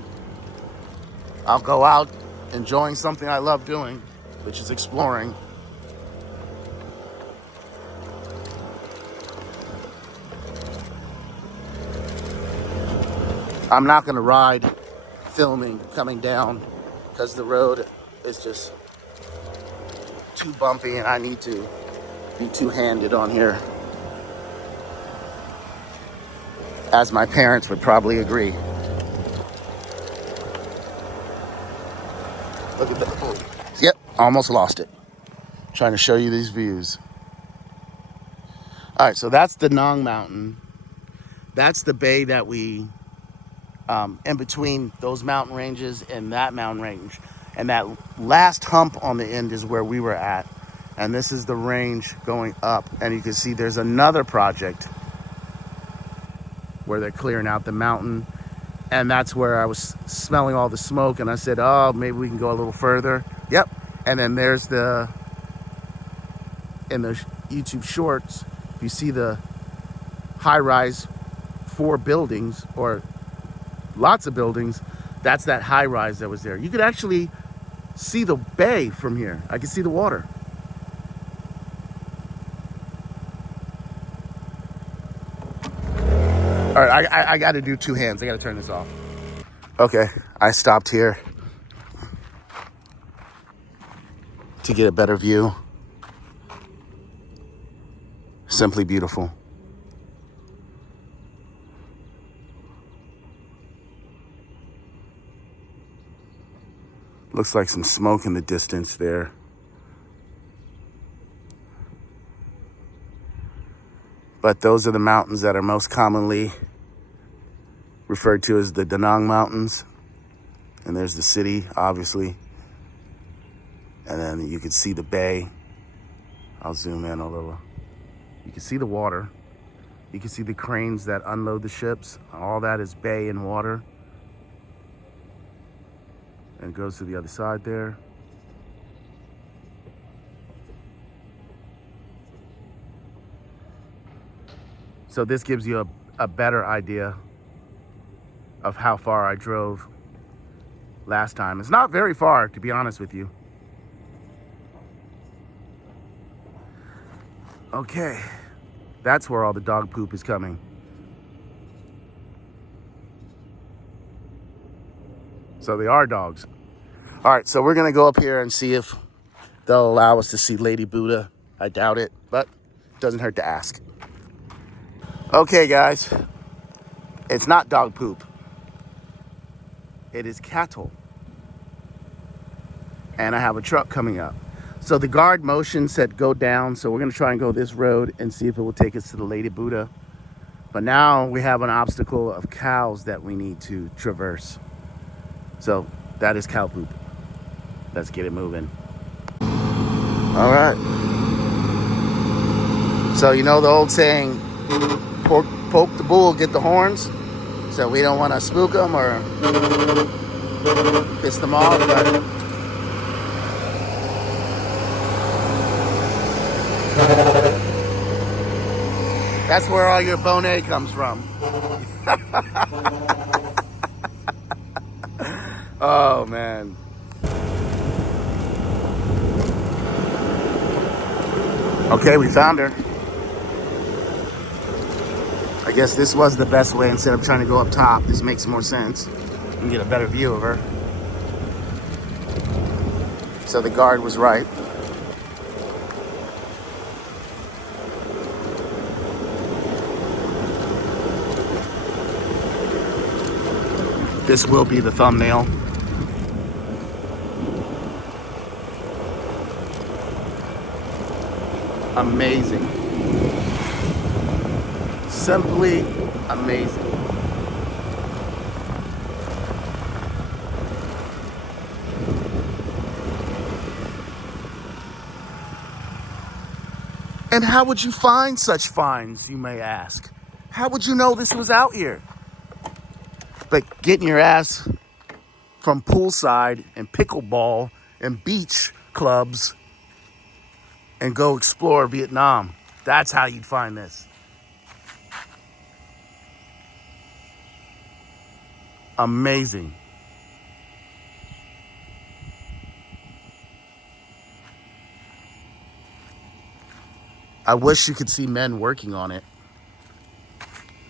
I'll go out enjoying something I love doing, which is exploring. I'm not going to ride filming coming down because the road is just too bumpy and I need to be two-handed on here, as my parents would probably agree. Look at that. Oh. Yep, almost lost it. Trying to show you these views. All right, so that's the Nong Mountain. That's the bay that we in between those mountain ranges and that mountain range. And that last hump on the end is where we were at. And this is the range going up. And you can see there's another project where they're clearing out the mountain. And that's where I was smelling all the smoke. And I said, oh, maybe we can go a little further. Yep. And then there's the in the YouTube shorts, you see the high-rise 4 buildings, or lots of buildings. That's that high-rise that was there. You could actually see the bay from here. I can see the water. All right, I got to do 2 hands. I got to turn this off. Okay, I stopped here to get a better view. Simply beautiful. Looks like some smoke in the distance there. But those are the mountains that are most commonly referred to as the Da Nang Mountains. And there's the city, obviously. And then you can see the bay. I'll zoom in a little. You can see the water. You can see the cranes that unload the ships. All that is bay and water. And it goes to the other side there. So this gives you a better idea of how far I drove last time. It's not very far, to be honest with you. Okay, that's where all the dog poop is coming. So they are dogs. All right, so we're gonna go up here and see if they'll allow us to see Lady Buddha. I doubt it, but it doesn't hurt to ask. Okay, guys, it's not dog poop. It is cattle. And I have a truck coming up. So the guard motion said go down, so we're gonna try and go this road and see if it will take us to the Lady Buddha. But now we have an obstacle of cows that we need to traverse. So that is cow poop. Let's get it moving. All right. So you know the old saying, poke the bull, get the horns. So we don't want to spook them or piss them off, but that's where all your Bonet comes from. Oh, man. Okay, we found her. I guess this was the best way instead of trying to go up top. This makes more sense. You can get a better view of her. So the guard was right. This will be the thumbnail. Amazing. Simply amazing. And how would you find such finds, you may ask? How would you know this was out here? But getting your ass from poolside and pickleball and beach clubs and go explore Vietnam. That's how you'd find this. Amazing. I wish you could see men working on it.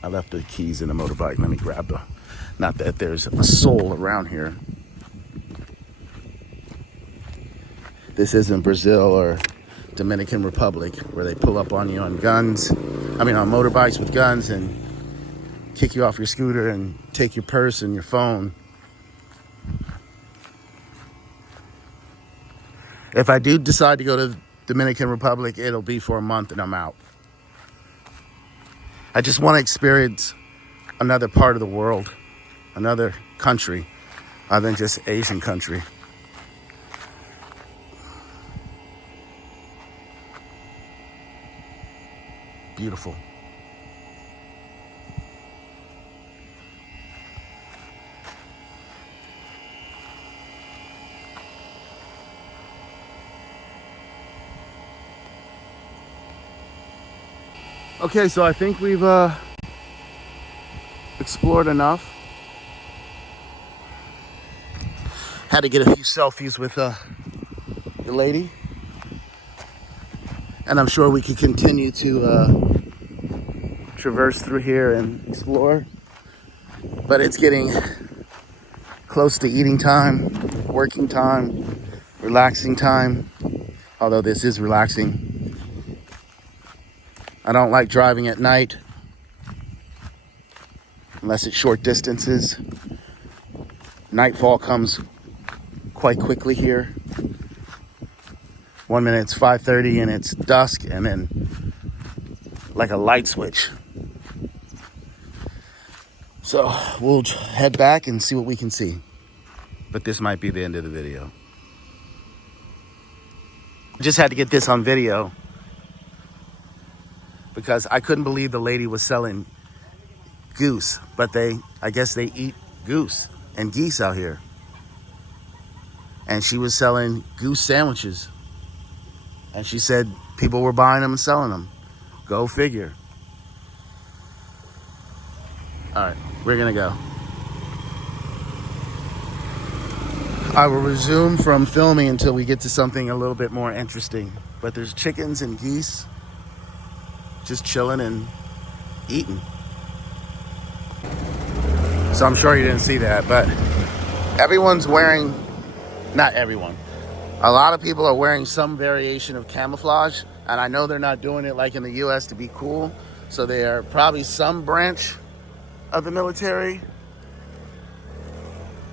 I left the keys in the motorbike. Let me grab the... Not that there's a soul around here. This isn't Brazil or Dominican Republic where they pull up on you on guns. I mean, on motorbikes with guns and kick you off your scooter and take your purse and your phone. If I do decide to go to Dominican Republic, it'll be for a month and I'm out. I just want to experience another part of the world, another country, other than just Asian country. Beautiful. Okay, so I think we've explored enough. Had to get a few selfies with the lady. And I'm sure we could continue to traverse through here and explore. But it's getting close to eating time, working time, relaxing time. Although this is relaxing. I don't like driving at night unless it's short distances. Nightfall comes quite quickly here. 1 minute it's 5:30 and it's dusk, and then like a light switch. So we'll head back and see what we can see. But this might be the end of the video. I just had to get this on video because I couldn't believe the lady was selling goose, but I guess they eat goose and geese out here. And she was selling goose sandwiches. And she said people were buying them and selling them. Go figure. All right, we're gonna go. I will resume from filming until we get to something a little bit more interesting. But there's chickens and geese just chilling and eating. So I'm sure you didn't see that, but everyone's wearing, not everyone, a lot of people are wearing some variation of camouflage, and I know they're not doing it like in the US to be cool, so they are probably some branch of the military,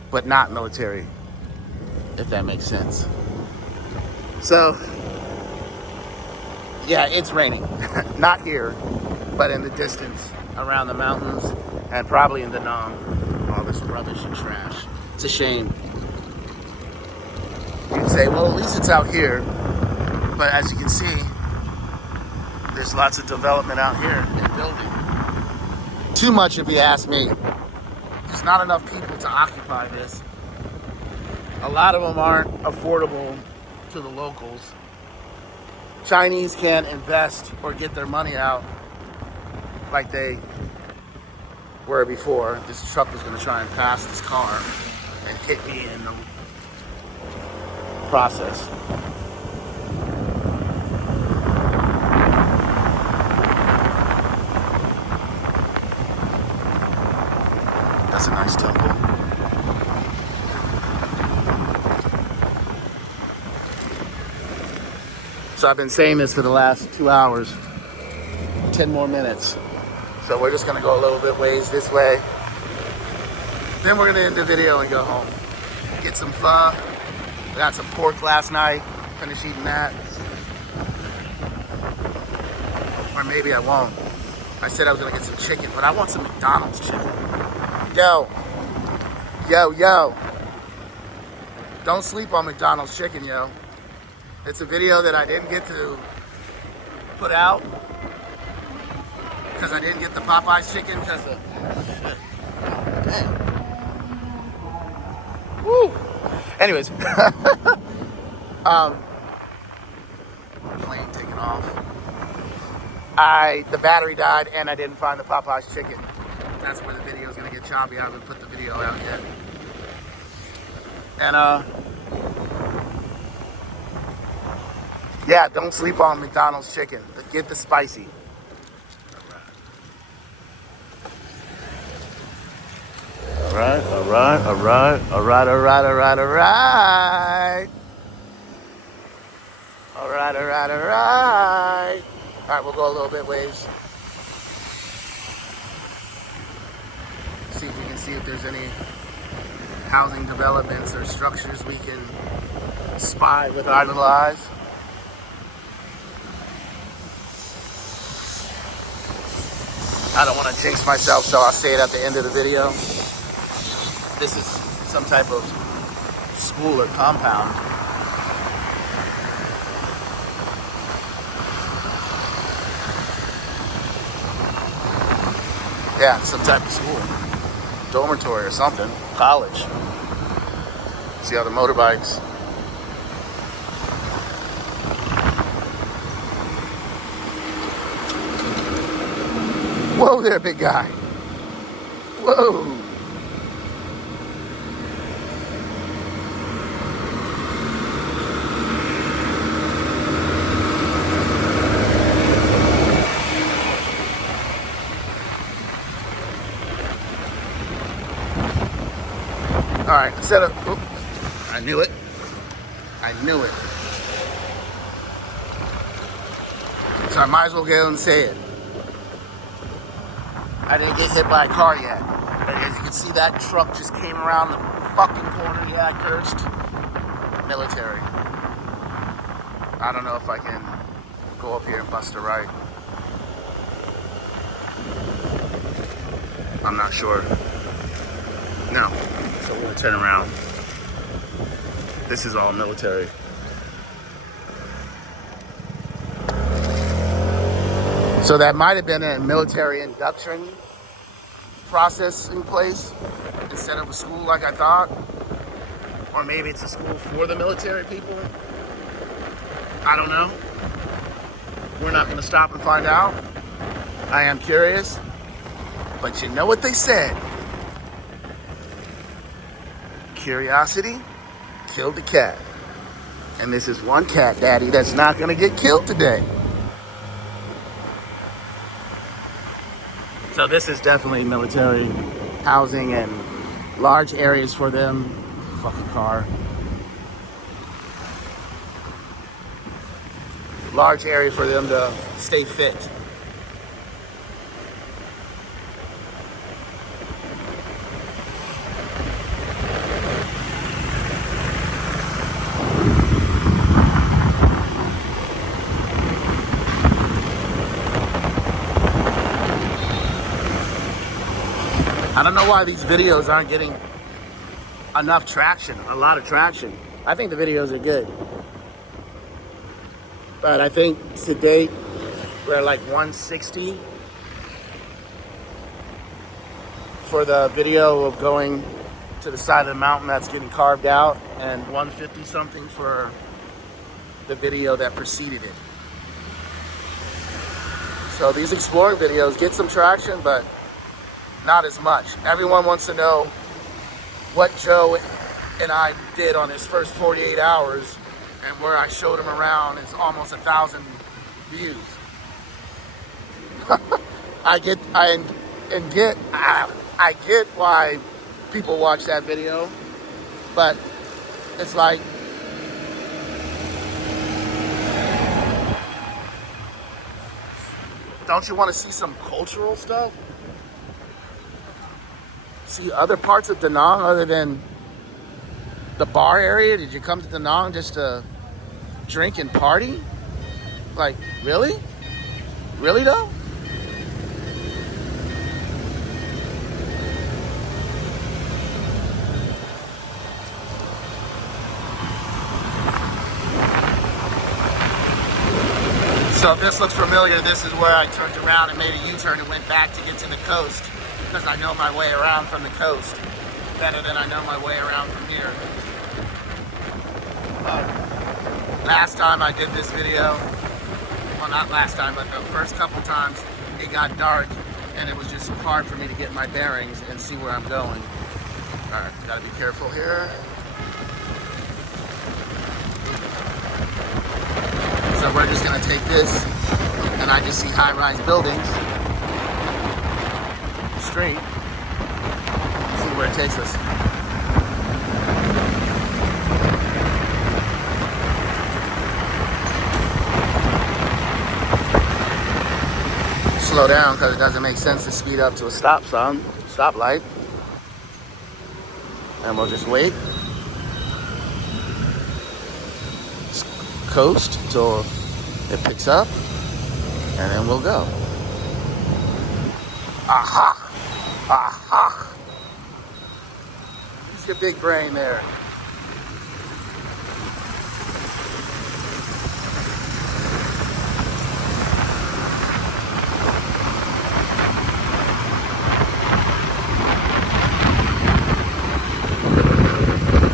but not military, if that makes sense. So, yeah, it's raining. Not here, but in the distance, around the mountains, and probably in Da Nang, all this rubbish and trash. It's a shame. You'd say, well, at least it's out here. But as you can see, there's lots of development out here and building. Too much if you ask me. There's not enough people to occupy this. A lot of them aren't affordable to the locals. Chinese can't invest or get their money out like they were before. This truck was going to try and pass this car and hit me in the process. That's a nice temple. So I've been saying this for the last 2 hours. 10 more minutes. So we're just gonna go a little bit ways this way. Then we're gonna end the video and go home. Get some pho. I got some pork last night. Finish eating that. Or maybe I won't. I said I was gonna get some chicken, but I want some McDonald's chicken. Yo. Yo, yo. Don't sleep on McDonald's chicken, yo. It's a video that I didn't get to put out because I didn't get the Popeyes chicken because of... Woo! Anyways. Plane taking off. The battery died and I didn't find the Popeyes chicken. That's where the video is going to get choppy. I haven't put the video out yet. And, yeah, don't sleep on McDonald's chicken. Get the spicy. All right, all right, all right, all right, all right, all right, all right. All right, all right, all right. All right, we'll go a little bit ways. See if we can see if there's any housing developments or structures we can spy with our little eyes. I don't want to jinx myself, so I'll say it at the end of the video. This is some type of school or compound. Yeah, some type of school. Dormitory or something. College. See all the motorbikes. Whoa there, big guy. Whoa. All right, set up. Oops. I knew it. I knew it. So I might as well go and say it. I didn't get hit by a car yet. But as you can see, that truck just came around the fucking corner. Yeah, cursed. Military. I don't know if I can go up here and bust a right. I'm not sure. No. So we're gonna turn around. This is all military. So that might have been a military induction process in place instead of a school like I thought. Or maybe it's a school for the military people. I don't know. We're not gonna stop and find out. I am curious. But you know what they said? Curiosity killed the cat. And this is one cat, Daddy, that's not gonna get killed today. So this is definitely military housing and large areas for them. Fucking car. Large area for them to stay fit. I don't know why these videos aren't getting enough traction, a lot of traction. I think the videos are good. But I think to date, we're at like 160 for the video of going to the side of the mountain that's getting carved out, and 150 something for the video that preceded it. So these exploring videos get some traction, but not as much. Everyone wants to know what Joe and I did on his first 48 hours, and where I showed him around is almost 1,000 views. I get why people watch that video, but it's like, don't you want to see some cultural stuff? See other parts of Da Nang other than the bar area? Did you come to Da Nang just to drink and party? Like, really? Really though? So if this looks familiar, this is where I turned around and made a U-turn and went back to get to the coast, because I know my way around from the coast better than I know my way around from here. Last time I did this video, well, not last time, but the first couple times, it got dark and it was just hard for me to get my bearings and see where I'm going. All right, gotta be careful here. So we're just gonna take this, and I just see high-rise buildings. Straight. See where it takes us. Slow down because it doesn't make sense to speed up to a stoplight. And we'll just wait. Coast till it picks up, and then we'll go. Aha! Aha! Use your big brain there.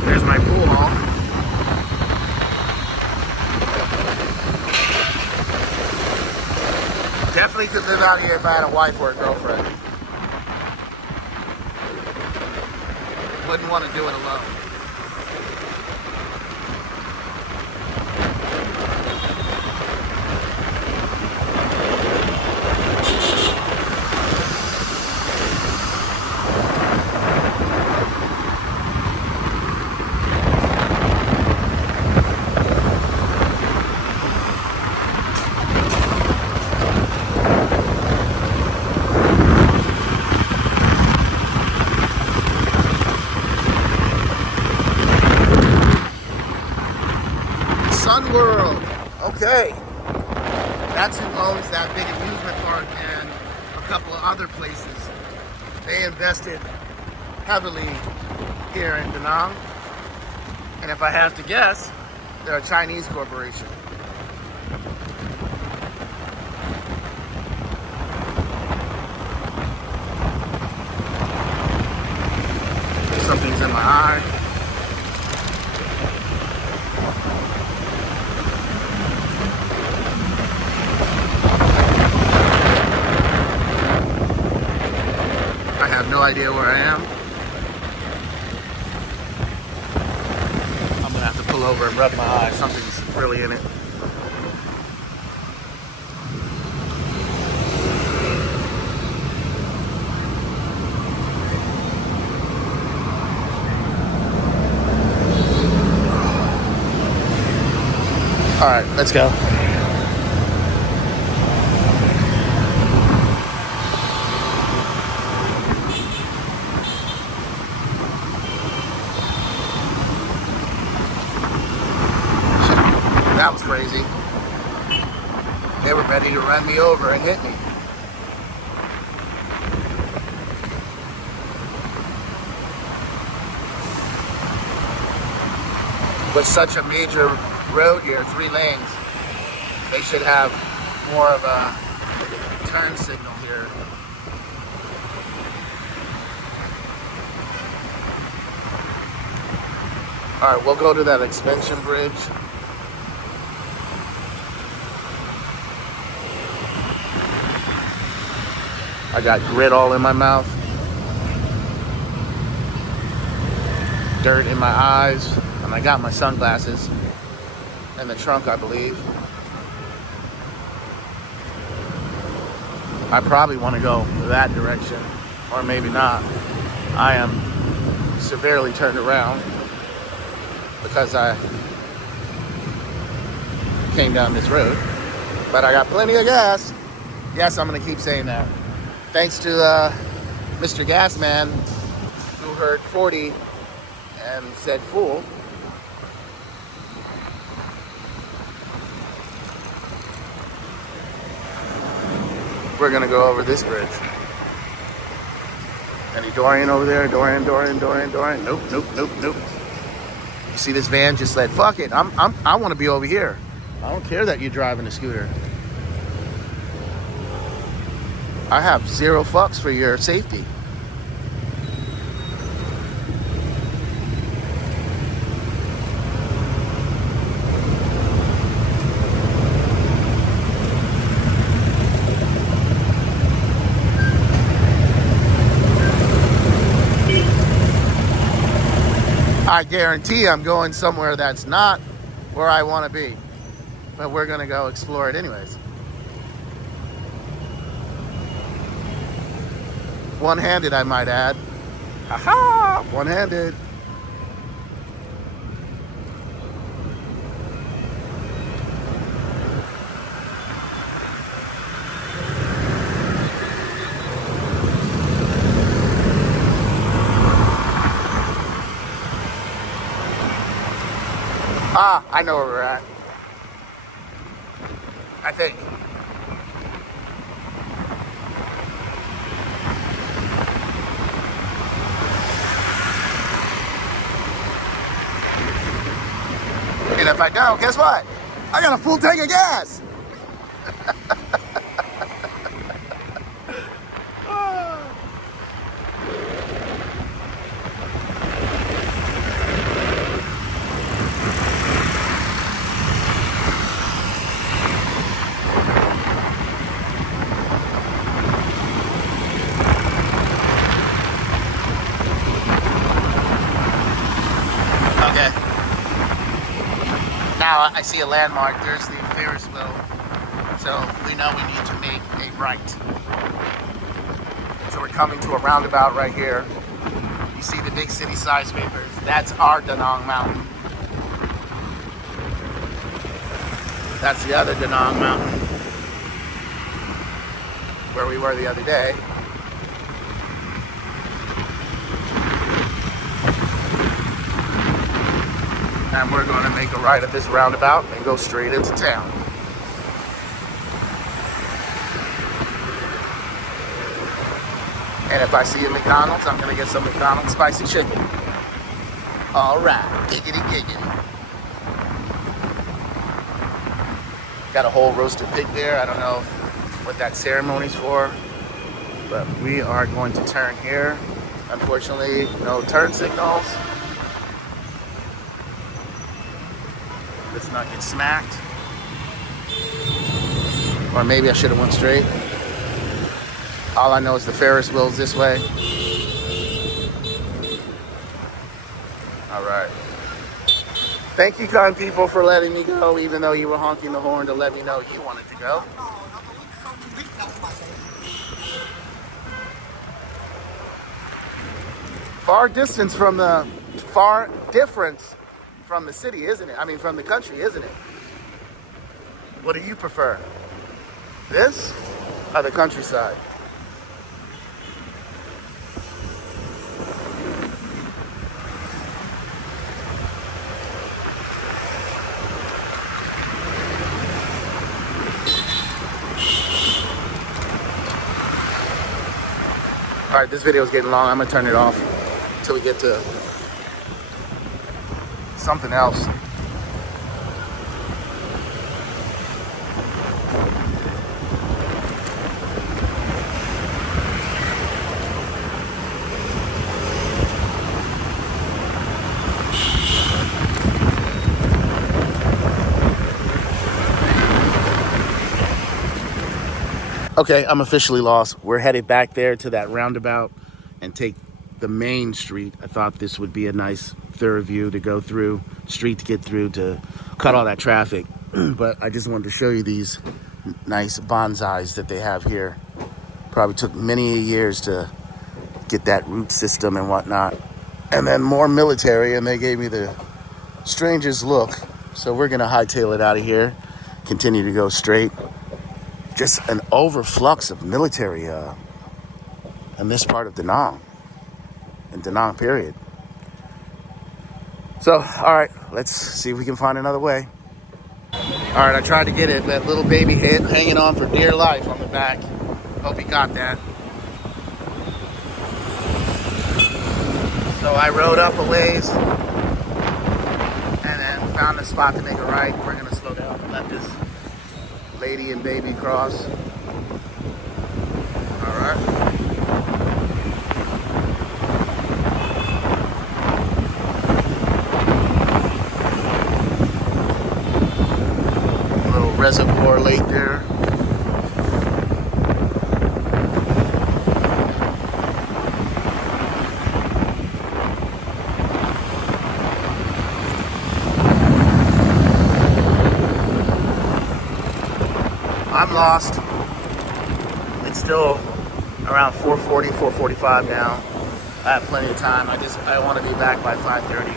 There's my pool hall. definitely could live out here if I had a wife or a girlfriend. Wouldn't want to do it alone. Sun World. Okay. That's who owns that big amusement park and a couple of other places. They invested heavily here in Da Nang. And if I have to guess, they're a Chinese corporation. Something's in my eye. I have no idea where I am. I'm gonna have to pull over and rub my eye. Something's really in it. All right, let's go. That was crazy. They were ready to run me over and hit me. With such a major road here, 3 lanes, they should have more of a turn signal here. All right, we'll go to that expansion bridge. I got grit all in my mouth, dirt in my eyes, and I got my sunglasses in the trunk, I believe. I probably want to go that direction, or maybe not. I am severely turned around because I came down this road, but I got plenty of gas. Yes, I'm going to keep saying that. Thanks to Mr. Gasman, who heard 40 and said full. We're gonna go over this bridge. Any Dorian over there? Dorian. Nope. You see this van just said, fuck it, I want to be over here. I don't care that you're driving a scooter. I have 0 fucks for your safety. I guarantee I'm going somewhere that's not where I want to be. But we're going to go explore it anyways. One-handed, I might add. Ha-ha! One-handed. Ah, I know where we're at. I think. And if I don't, guess what? I got a full tank of gas. see a landmark. There's the Ferris wheel. So we know we need to make a right. So we're coming to a roundabout right here. You see the big city skyscrapers. That's our Da Nang Mountain. That's the other Da Nang Mountain, where we were the other day. And we're going to make a right at this roundabout and go straight into town. And if I see a McDonald's, I'm going to get some McDonald's spicy chicken. All right, giggity, giggity. Got a whole roasted pig there. I don't know what that ceremony's for, but we are going to turn here. Unfortunately, no turn signals. Let's not get smacked. Or maybe I should have went straight. All I know is the Ferris wheel's this way. All right. Thank you, kind people, for letting me go, even though you were honking the horn to let me know you wanted to go. Far difference from the city, isn't it? I mean, from the country, isn't it? What do you prefer? This or the countryside? All right, this video is getting long. I'm gonna turn it off until we get to something else. Okay, I'm officially lost. We're headed back there to that roundabout and take the main street. I thought this would be a nice thoroughview to go through, street to get through to cut all that traffic. But I just wanted to show you these nice bonsais that they have here. Probably took many years to get that root system and whatnot. And then more military, and they gave me the strangest look. So we're gonna hightail it out of here, continue to go straight. Just an overflux of military in this part of Da Nang, in Da Nang period. So, all right, let's see if we can find another way. All right, I tried to get it, that little baby head hanging on for dear life on the back. Hope he got that. So I rode up a ways and then found a spot to make a right. We're gonna slow down and let this lady and baby cross. All right. A little reservoir lake there. I'm lost. It's still around 4:40, 4:45 now. I have plenty of time. I want to be back by 5:30.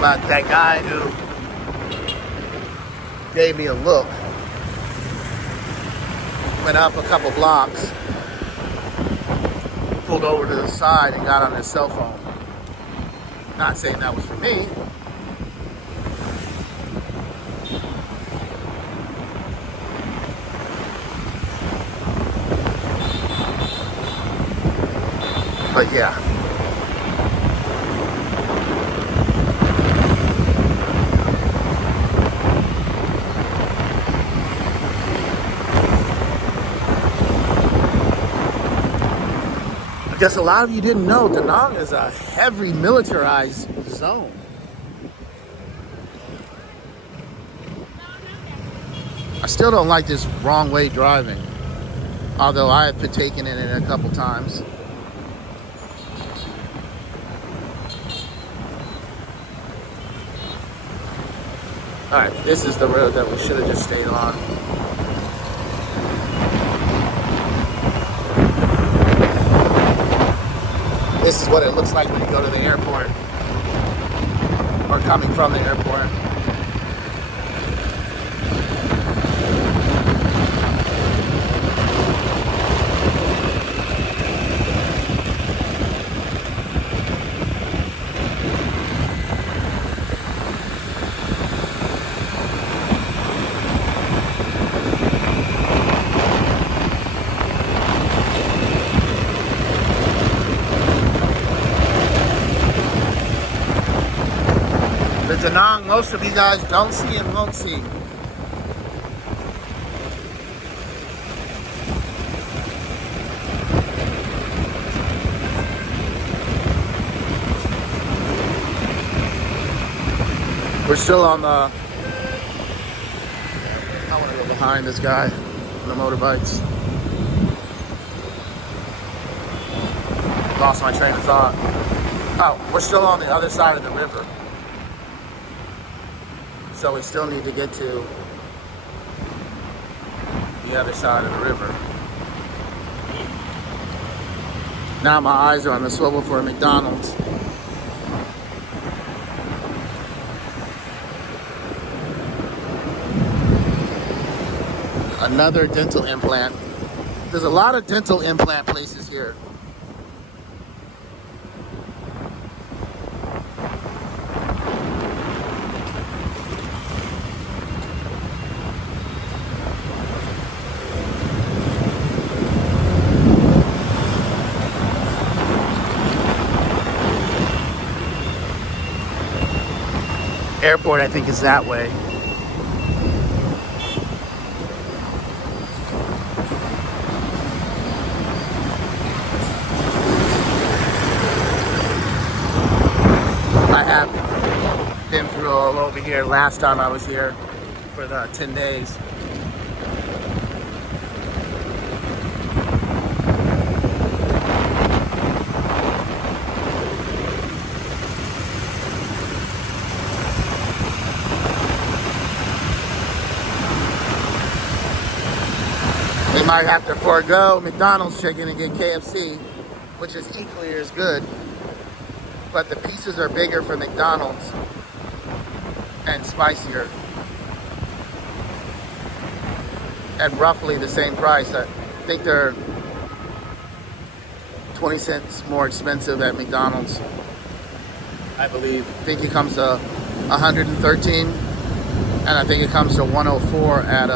But that guy who gave me a look went up a couple blocks, pulled over to the side and got on his cell phone. Not saying that was for me. But yeah. I guess a lot of you didn't know Da Nang is a heavily militarized zone. I still don't like this wrong way driving, although I have partaken in it a couple times. Alright, this is the road that we should have just stayed on. This is what it looks like when you go to the airport. Or coming from the airport. The Da Nang, most of you guys don't see and won't see. We're still on the... I want to go behind this guy on the motorbikes. Lost my train of thought. Oh, we're still on the other side of the river. So we still need to get to the other side of the river. Now my eyes are on the swivel for a McDonald's. Another dental implant. There's a lot of dental implant places here. Airport, I think, is that way. I have been through all over here last time I was here for the 10 days. They might have to forego McDonald's chicken and get KFC, which is equally as good. But the pieces are bigger for McDonald's and spicier. At roughly the same price. I think they're 20 cents more expensive at McDonald's, I believe. I think it comes to 113, and I think it comes to 104 at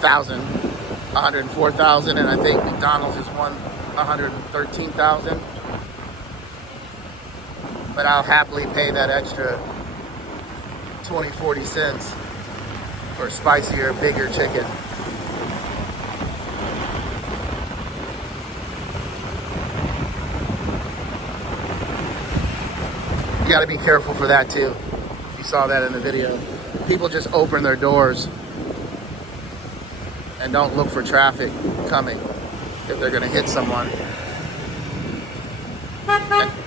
104,000, and I think McDonald's is 113,000. But I'll happily pay that extra 20-40 cents for spicier, bigger chicken. You gotta be careful for that too. You saw that in the video. People just open their doors and don't look for traffic coming if they're gonna hit someone.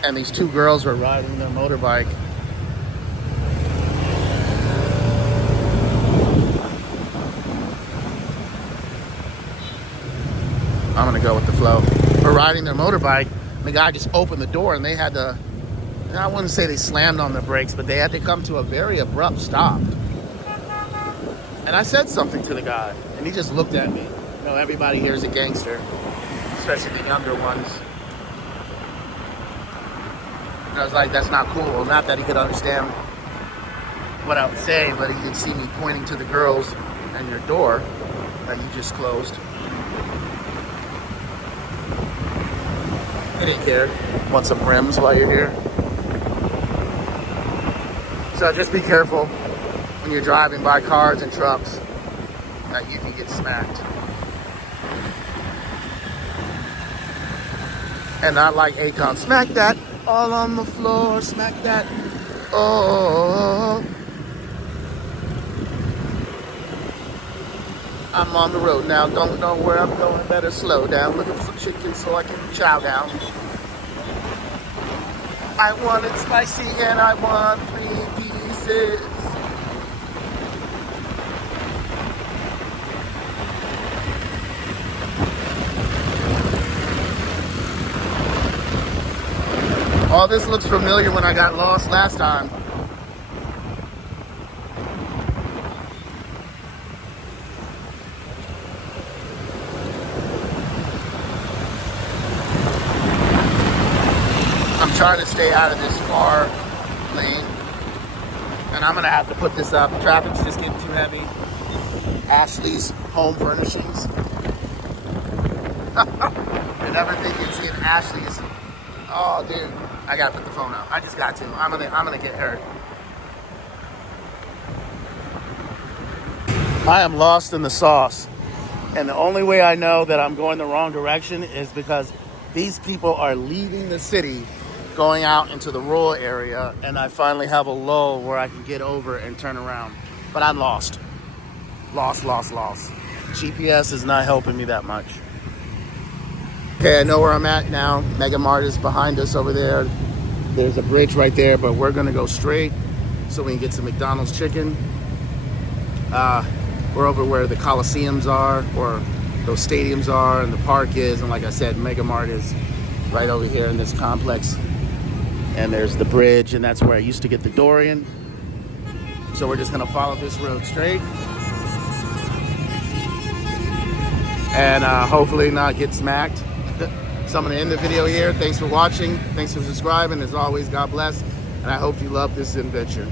And these two girls were riding their motorbike. I'm gonna go with the flow. We're riding their motorbike. The guy just opened the door and they had to, I wouldn't say they slammed on the brakes, but they had to come to a very abrupt stop. And I said something to the guy, and he just looked at me. You know, everybody here is a gangster, especially the younger ones. And I was like, that's not cool. Not that he could understand what I would say, but he could see me pointing to the girls and your door that you just closed. I didn't care. Want some rims while you're here? So just be careful when you're driving by cars and trucks that you can get smacked. And not like Akon, smack that all on the floor, smack that, oh. I'm on the road now, don't know where I'm going, better slow down, looking for some chicken so I can chow down. I want it spicy and I want 3 pieces. pastures. Oh, this looks familiar when I got lost last time. I'm trying to stay out of this far lane. And I'm gonna have to put this up. Traffic's just getting too heavy. Ashley's Home Furnishings. You never think you'd see an Ashley's. Oh, dude, I gotta put the phone up. I just got to. I'm gonna get hurt. I am lost in the sauce, and the only way I know that I'm going the wrong direction is because these people are leaving the city, going out into the rural area, and I finally have a lull where I can get over and turn around. But I'm lost. Lost. GPS is not helping me that much. Okay, I know where I'm at now. Mega Mart is behind us over there. There's a bridge right there, but we're gonna go straight so we can get some McDonald's chicken. We're over where the Coliseums are, or those stadiums are, and the park is. And like I said, Mega Mart is right over here in this complex. And there's the bridge, and that's where I used to get the Dorian. So we're just gonna follow this road straight. And hopefully not get smacked. So I'm going to end the video here. Thanks for watching. Thanks for subscribing. As always, God bless. And I hope you love this adventure.